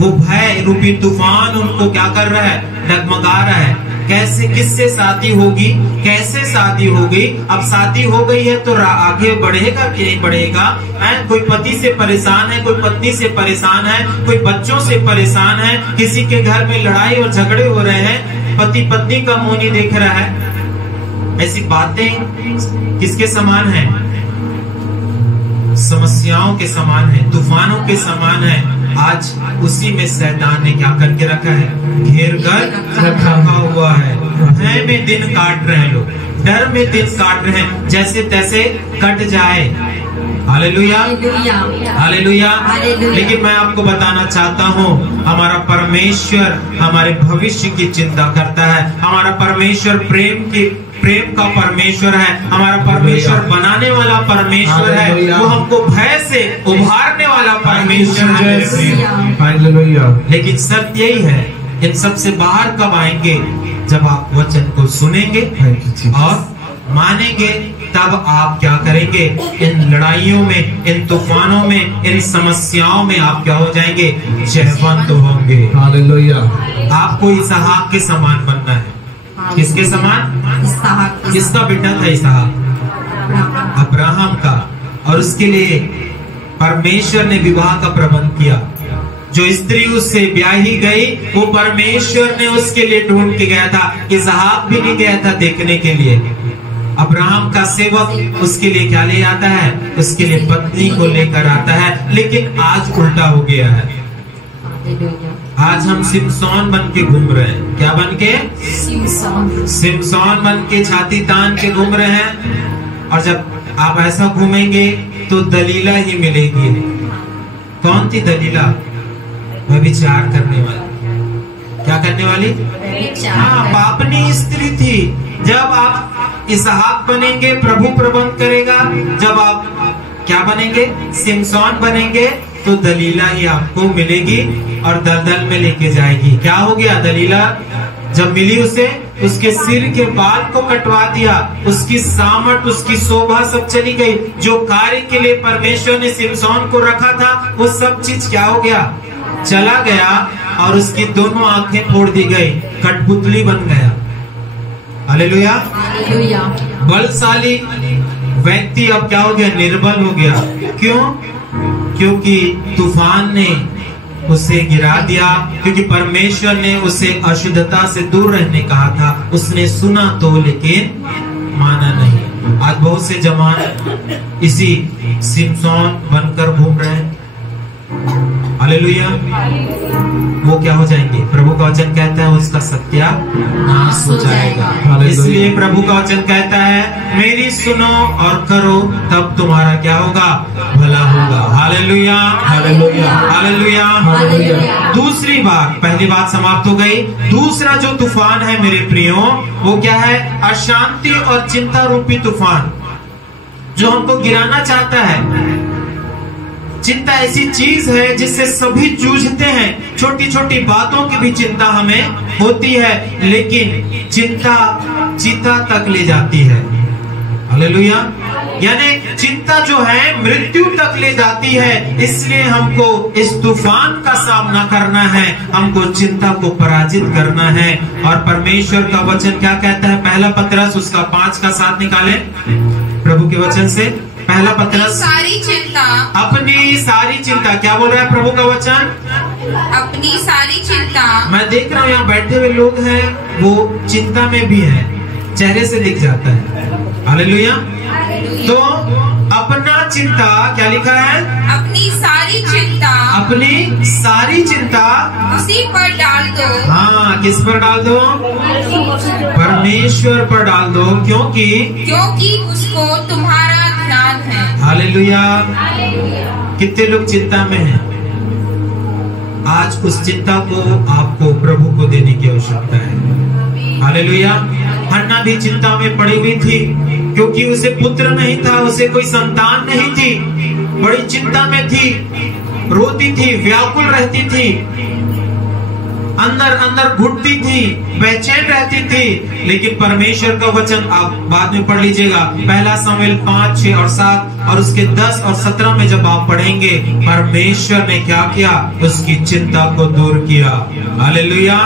वो भय रूपी तूफान उनको क्या कर रहा है, डगमगा रहा है। कैसे, किससे शादी होगी, कैसे शादी होगी? अब शादी हो गई है तो आगे बढ़ेगा कि नहीं बढ़ेगा? कोई पति से परेशान है, कोई पत्नी से परेशान है, कोई बच्चों से परेशान है, किसी के घर में लड़ाई और झगड़े हो रहे हैं, पति पत्नी का मुंह नहीं देख रहा है। ऐसी बातें किसके समान है? समस्याओं के समान है, तूफानों के समान है। आज उसी में शैतान ने क्या करके रखा है, घेर कर रखा हुआ है। भय में दिन काट रहे हैं लोग, डर में दिन काट रहे हैं, जैसे तैसे कट जाए। Hallelujah, hallelujah. लेकिन मैं आपको बताना चाहता हूँ, हमारा परमेश्वर हमारे भविष्य की चिंता करता है। हमारा परमेश्वर प्रेम का परमेश्वर है। हमारा परमेश्वर बनाने वाला परमेश्वर है। वो हमको भय से उभारने वाला परमेश्वर है। लेकिन सत्य यही है, इन सबसे बाहर कब आएंगे? जब आप वचन को सुनेंगे और मानेंगे, तब आप क्या करेंगे? इन लड़ाइयों में, इन तूफानों में, इन समस्याओं में आप क्या हो जाएंगे? जयवंत होंगे। हालेलुया। आपको इसहाक के समान बनना है। किसके समान? किसका बेटा था इसहाक? अब्राहम का। और उसके लिए परमेश्वर ने विवाह का प्रबंध किया। जो स्त्री उससे ब्याही गई, वो परमेश्वर ने उसके लिए ढूंढ के गया था। इसहाक भी नहीं गया था देखने के लिए। अब्राहम का सेवक उसके लिए क्या ले आता है? उसके लिए पत्नी को लेकर आता है। लेकिन आज उल्टा हो गया है। आज हम सिमसोन बन के घूम रहे हैं। क्या बन के? सिमसोन बन के छाती तान के घूम रहे हैं। और जब आप ऐसा घूमेंगे तो दलीला ही मिलेगी। कौन थी दलीला? व्यभिचार करने वाली। क्या करने वाली? हाँ, पापनी स्त्री थी। जब आप इसहाक बनेंगे, प्रभु प्रबंध करेगा। जब आप क्या बनेंगे? सिमसोन बनेंगे, तो दलीला ही आपको मिलेगी और दलदल में लेके जाएगी। क्या हो गया? दलीला जब मिली उसे, उसके सिर के बाल को कटवा दिया। उसकी सामर्थ, उसकी शोभा सब चली गई। जो कार्य के लिए परमेश्वर ने सिमसोन को रखा था, वो सब चीज क्या हो गया? चला गया। और उसकी दोनों आंखें फोड़ दी गई, कठपुतली बन गया। हालेलुया। बलशाली व्यक्ति अब क्या हो गया? निर्बल हो गया। क्यों? क्योंकि तूफान ने उसे गिरा दिया। क्योंकि परमेश्वर ने उसे अशुद्धता से दूर रहने कहा था। उसने सुना तो, लेकिन माना नहीं। आज बहुत से जवान इसी सिमसोन बनकर घूम रहे हैं। हालेलुया। वो क्या हो जाएंगे? प्रभु का वचन कहता है उसका सत्यानाश हो जाएगा। इसलिए प्रभु का वचन कहता है, मेरी सुनो और करो, तब तुम्हारा क्या होगा? भला होगा। Hallelujah, hallelujah, hallelujah, hallelujah. दूसरी बात, पहली बात समाप्त हो गई। दूसरा जो तूफान है मेरे प्रियो, वो क्या है? अशांति और चिंता रूपी तूफान, जो हमको गिराना चाहता है। चिंता ऐसी चीज है जिससे सभी जूझते हैं। छोटी छोटी बातों की भी चिंता हमें होती है, लेकिन चिंता चिता तक ले जाती है। हालेलुया। यानी चिंता जो है मृत्यु तक ले जाती है। इसलिए हमको इस तूफान का सामना करना है, हमको चिंता को पराजित करना है। और परमेश्वर का वचन क्या कहता है? पहला पतरस उसका 5 का 7 निकाले प्रभु के वचन से। पहला पतरस, सारी चिंता, अपनी सारी चिंता। क्या बोल रहा है प्रभु का वचन? अपनी सारी चिंता। मैं देख रहा हूँ यहाँ बैठे हुए लोग हैं, वो चिंता में भी हैं, चेहरे से दिख जाता है। हालेलुया। तो अपना चिंता, क्या लिखा है? अपनी सारी चिंता, अपनी सारी चिंता उसी पर डाल दो। हाँ, किस पर डाल दो? परमेश्वर पर डाल दो। क्योंकि उसको तुम्हारा ध्यान है। हालेलुया। कितने लोग चिंता में हैं? आज उस चिंता को आपको प्रभु को देने की आवश्यकता है। हालेलुया। हन्ना भी चिंता में पड़ी हुई थी, क्योंकि उसे पुत्र नहीं था, उसे कोई संतान नहीं थी। बड़ी चिंता में थी, रोती थी, व्याकुल रहती थी। अंदर अंदर घुटती थी, बेचैन रहती थी। लेकिन परमेश्वर का वचन आप बाद में पढ़ लीजिएगा, पहला शमूएल 5, 6 और 7 और उसके 10 और 17 में जब आप पढ़ेंगे, परमेश्वर ने क्या किया, उसकी चिंता को दूर किया। हालेलुया।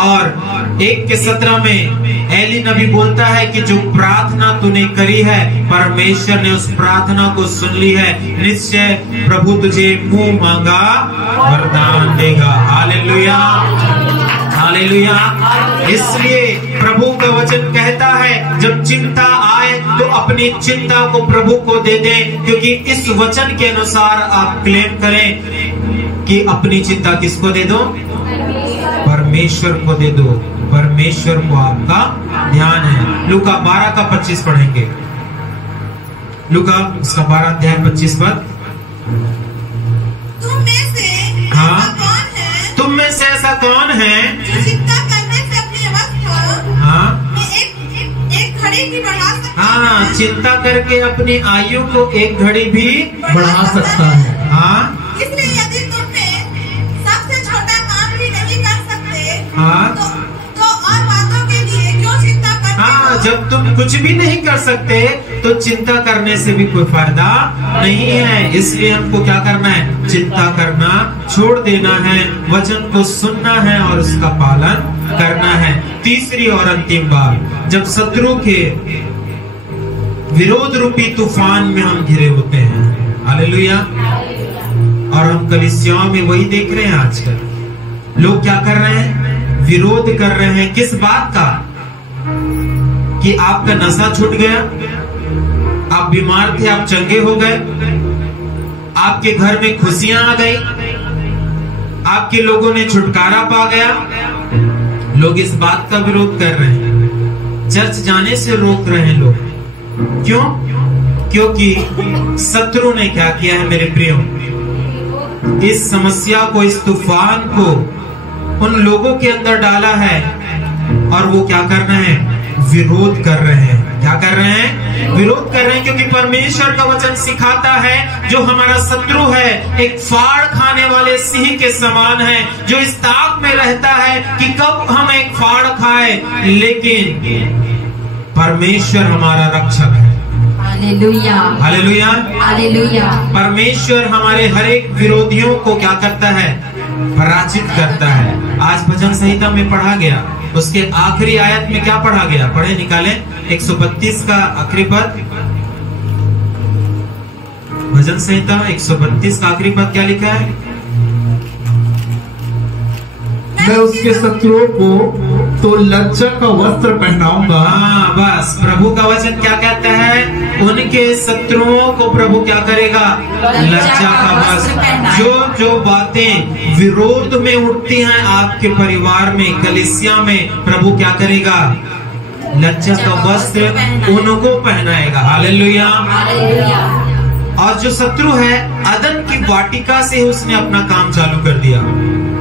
और 1 के 17 में एली नबी बोलता है कि जो प्रार्थना तूने करी है, परमेश्वर ने उस प्रार्थना को सुन ली है, निश्चय प्रभु तुझे मुंह मांगा वरदान देगा। Hallelujah, hallelujah. इसलिए प्रभु का वचन कहता है जब चिंता आए तो अपनी चिंता को प्रभु को दे दें, क्योंकि इस वचन के अनुसार आप क्लेम करें कि अपनी चिंता किसको दे दो, परमेश्वर को दे दो। परमेश्वर को आपका ध्यान है। लूका 12 का 25 पढ़ेंगे। लूका उसका 12 अध्याय 25 पद। तुम में से हाँ? ऐसा कौन है, तुम में से ऐसा कौन है जो चिंता करने से अपनी अवस्था हाँ में एक घड़ी भी बढ़ा सकता हाँ है? चिंता करके अपनी आयु को एक घड़ी भी बढ़ा सकता है। हाँ इसलिए यदि तुम में सबसे छोटा काम भी नहीं कर सकते, हाँ तो और बातों के लिए क्यों चिंता करते हाँ हो? जब तुम कुछ भी नहीं कर सकते तो चिंता करने से भी कोई फायदा नहीं है। इसलिए हमको क्या करना है, चिंता करना छोड़ देना है, वचन को सुनना है और उसका पालन करना है। तीसरी और अंतिम बात, जब शत्रु के विरोध रूपी तूफान में हम घिरे होते हैं। हालेलुया। और हम कलीसियाओं में वही देख रहे हैं आजकल। लोग क्या कर रहे हैं, विरोध कर रहे हैं। किस बात का, कि आपका नशा छूट गया, आप बीमार थे, आप चंगे हो गए, आपके घर में खुशियां आ गई, आपके लोगों ने छुटकारा पा गया। लोग इस बात का विरोध कर रहे हैं, चर्च जाने से रोक रहे हैं लोग। क्यों? क्योंकि शत्रु ने क्या किया है मेरे प्रियो, इस समस्या को, इस तूफान को उन लोगों के अंदर डाला है और वो क्या कर रहे हैं, विरोध कर रहे हैं। क्या कर रहे हैं, विरोध कर रहे हैं। क्योंकि परमेश्वर का वचन सिखाता है जो हमारा शत्रु है एक फाड़ खाने वाले सिंह के समान है, जो इस ताक में रहता है कि कब हम एक फाड़ खाए, लेकिन परमेश्वर हमारा रक्षक है। Hallelujah, hallelujah, hallelujah. परमेश्वर हमारे हर एक विरोधियों को क्या करता है, पराजित करता है। आज भजन संहिता में पढ़ा गया, उसके आखिरी आयत में क्या पढ़ा गया, पढ़े निकालें 132 का आखिरी पद। भजन संहिता 132 का आखिरी पद क्या लिखा है, मैं उसके शत्रुओं को तो लज्जा का वस्त्र पहनाऊंगा। हाँ बस, प्रभु का वचन क्या कहता है, उनके शत्रुओं को प्रभु क्या करेगा, लज्जा का वस्त्र। जो बातें विरोध में उठती हैं आपके परिवार में, कलीसिया में, प्रभु क्या करेगा, लज्जा का वस्त्र उनको पहनाएगा। हालेलुया। और जो शत्रु है, अदन की वाटिका से उसने अपना काम चालू कर दिया।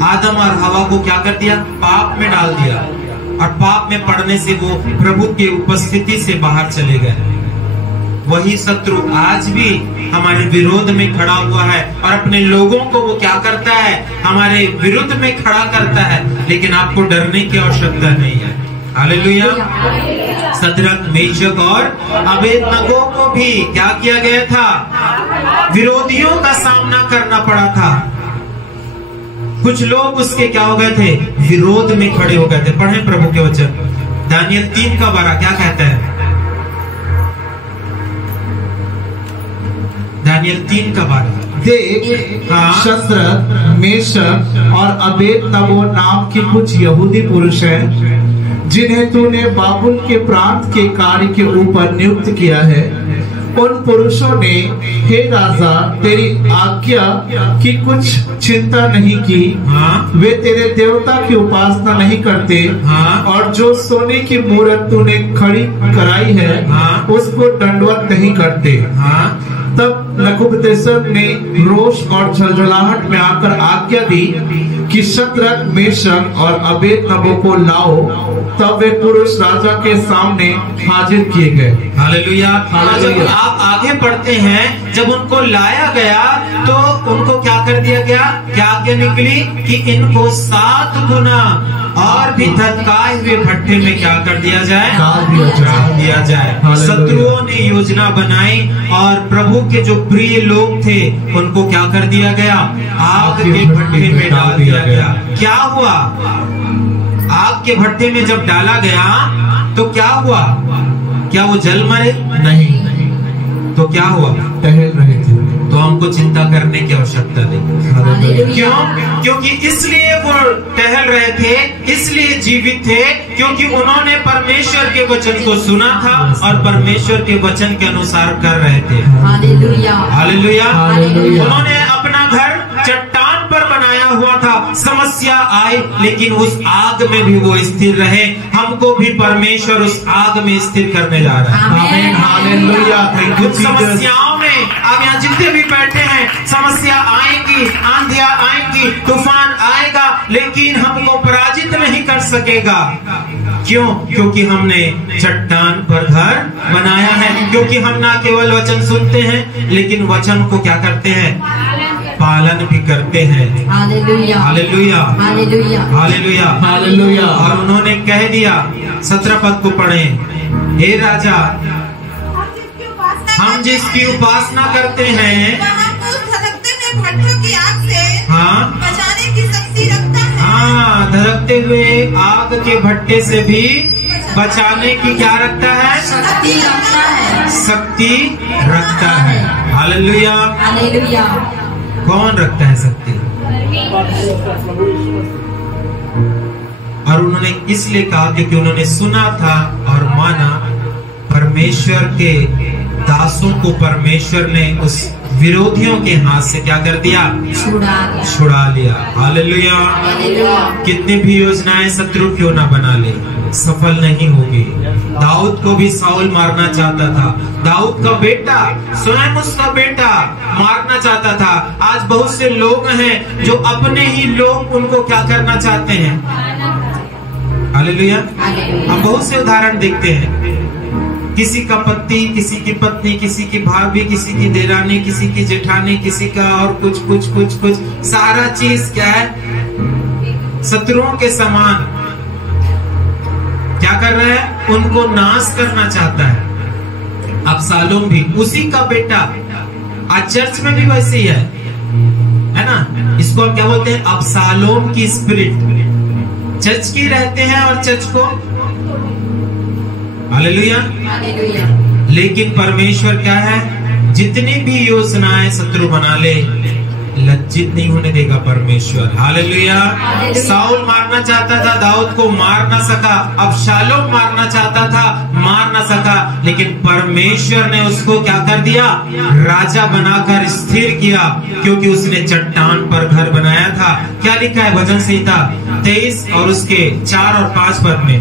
आदम और हवा को क्या कर दिया, पाप में डाल दिया, और पाप में पड़ने से वो प्रभु की उपस्थिति से बाहर चले गए। वही शत्रु आज भी हमारे विरोध में खड़ा हुआ है और अपने लोगों को वो क्या करता है, हमारे विरुद्ध में खड़ा करता है। लेकिन आपको डरने की आवश्यकता नहीं है। हालेलुया। सदरक, मेशक और अबेदनगो को भी क्या किया गया था, विरोधियों का सामना करना पड़ा था। कुछ लोग उसके क्या हो गए थे, विरोध में खड़े हो गए थे। पढ़े प्रभु के वचन, दानियल 3 का 12 क्या कहता है, दानियल 3 का 12। देख, हाँ। शद्रक, मेशक और अबेदनगो नाम के कुछ यहूदी पुरुष हैं जिन्हें तूने बाबुल के प्रांत के कार्य के ऊपर नियुक्त किया है। उन पुरुषों ने, हे राजा, तेरी आज्ञा की कुछ चिंता नहीं की। हाँ। वे तेरे देवता की उपासना नहीं करते। हाँ। और जो सोने की मूर्त तूने खड़ी कराई है, हाँ। उसको दंडवत नहीं करते। हाँ। तब नबूकदनेस्सर ने रोष और झलझलाहट में आकर आज्ञा दी कि शद्रक, मेशक और अबेदनगो को लाओ। तब वे पुरुष राजा के सामने हाजिर किए गए। हालेलुया। हालेलुया। जब आप आगे पढ़ते हैं, जब उनको लाया गया तो उनको क्या कर दिया गया, क्या आज्ञा निकली कि इनको 7 गुना और भी धधकाए हुए भट्टे में क्या कर दिया जाए, डाल दिया जाए। शत्रुओं ने योजना बनाई और प्रभु के जो प्रिय लोग थे उनको क्या कर दिया गया, आग के भट्टे में डाल दिया गया। क्या हुआ, आग के भट्टे में जब डाला गया तो क्या हुआ, क्या वो जल मरे? नहीं। तो क्या हुआ, टहल रहे थे। तो हमको चिंता करने की आवश्यकता नहीं। क्यों? क्योंकि इसलिए वो टहल रहे थे, इसलिए जीवित थे क्योंकि उन्होंने परमेश्वर के वचन को सुना था और परमेश्वर के वचन के अनुसार कर रहे थे। Hallelujah, hallelujah. हालेलुया। उन्होंने अपना घर चट्टान पर बनाया हुआ था, समस्या आई लेकिन उस आग में भी वो स्थिर रहे। हमको भी परमेश्वर उस आग में स्थिर करने जा रहा है। आमीन, हालेलुया। थैंक यू कुछ समस्याओं में आप यहाँ जितने भी बैठे हैं, समस्या आएंगी, आंधियां आएंगी, तूफान आएगा, लेकिन हमको पराजित नहीं कर सकेगा। क्यों? क्योंकि हमने चट्टान पर घर बनाया है। क्योंकि हम ना केवल वचन सुनते हैं लेकिन वचन को क्या करते हैं, पालन भी करते हैं। Hallelujah, hallelujah, hallelujah, hallelujah, hallelujah. और उन्होंने कह दिया, 17 पद को पढ़े, हे राजा हम जिसकी उपासना करते हैं वहाँ उस धधकते हुए भट्टों की आग से हाँ बचाने की शक्ति रखता है। हाँ, धधकते हुए आग के भट्टे से भी बचाने की क्या रखता है, शक्ति रखता है, शक्ति रखता है। हालेलुया। हालेलुया। कौन रखता है शक्ति? और उन्होंने इसलिए कहा क्योंकि उन्होंने सुना था और माना। परमेश्वर के दासों को परमेश्वर ने उस विरोधियों के हाथ से क्या कर दिया, छुड़ा लिया। हालेलुया। कितनी भी योजनाएं शत्रु क्यों ना बना ले, सफल नहीं होगी। दाऊद को भी साउल मारना चाहता था, दाऊद का बेटा, स्वयं उसका बेटा मारना चाहता था। आज बहुत से लोग हैं जो अपने ही लोग उनको क्या करना चाहते हैं। हालेलुया। हम बहुत से उदाहरण देखते हैं, किसी का पति, किसी की पत्नी, किसी की भाभी, किसी की देरानी, किसी की जेठानी, किसी का और कुछ सारा चीज क्या है, शत्रुओं के समान क्या कर रहा है, उनको नाश करना चाहता है। अबशालोम भी उसी का बेटा। आज चर्च में भी वैसे ही है ना। इसको हम क्या बोलते हैं, अबशालोम की स्पिरिट। चर्च की रहते हैं और चर्च को हालेलुया। लेकिन परमेश्वर क्या है, जितनी भी योजनाएं शत्रु बना ले, लज्जित नहीं होने देगा परमेश्वर। हालेलुया। साउल मारना चाहता था, दाऊद को मार ना सका। अबशालोम मारना चाहता था, मार ना सका। लेकिन परमेश्वर ने उसको क्या कर दिया, राजा बनाकर स्थिर किया, क्योंकि उसने चट्टान पर घर बनाया था। क्या लिखा है भजन संहिता 23 और उसके 4 और 5 पद में,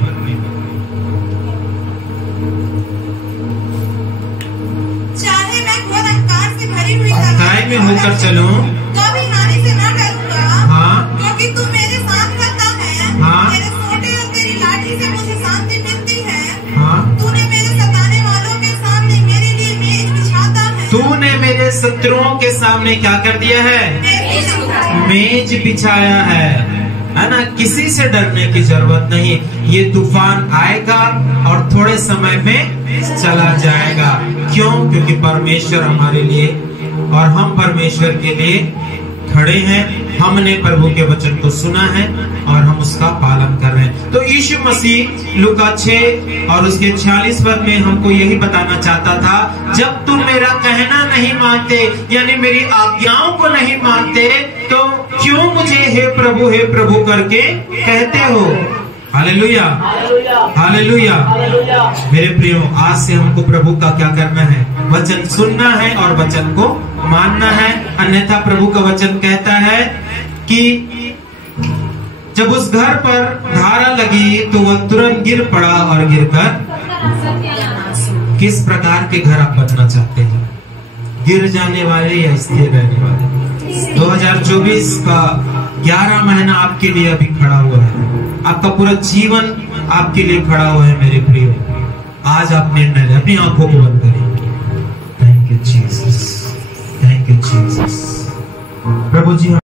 अंधकार में होकर चलूं तो भी हानि से न डरूंगा। हाँ। क्योंकि तू मेरे साथ रहता है। हाँ। तेरे सोटे और तेरी लाठी से मुझे शांति मिलती है। हाँ। तूने मेरे सताने वालों के सामने मेरे लिए मेज बिछाता है। तूने मेरे शत्रुओं के सामने क्या कर दिया है, मेज बिछाया है ना। किसी से डरने की जरूरत नहीं। ये तूफान आएगा और थोड़े समय में चला जाएगा। क्यों? क्योंकि परमेश्वर हमारे लिए और हम परमेश्वर के लिए खड़े हैं। हमने प्रभु के वचन को सुना है और हम उसका पालन कर रहे हैं। तो यीशु मसीह लूका 6 और उसके 46 पद में हमको यही बताना चाहता था, जब तुम मेरा कहना नहीं मानते, यानी मेरी आज्ञाओं को नहीं मानते, तो क्यों मुझे हे प्रभु करके कहते हो। Hallelujah, hallelujah. मेरे प्रियो, आज से हमको प्रभु का क्या करना है, वचन सुनना है और वचन को मानना है। अन्यथा प्रभु का वचन कहता है कि जब उस घर पर धारा लगी तो वह तुरंत गिर पड़ा और गिरकर। किस प्रकार के घर आप बनना चाहते हैं, गिर जाने वाले या स्थिर रहने वाले? 2024 का 11 महीना आपके लिए अभी खड़ा हुआ है। आपका पूरा जीवन आपके लिए खड़ा हुआ है। मेरे प्रियो, आज आप निर्णय अपनी आंखों को बंद करें। Thank you Jesus, thank you Jesus. प्रभु जी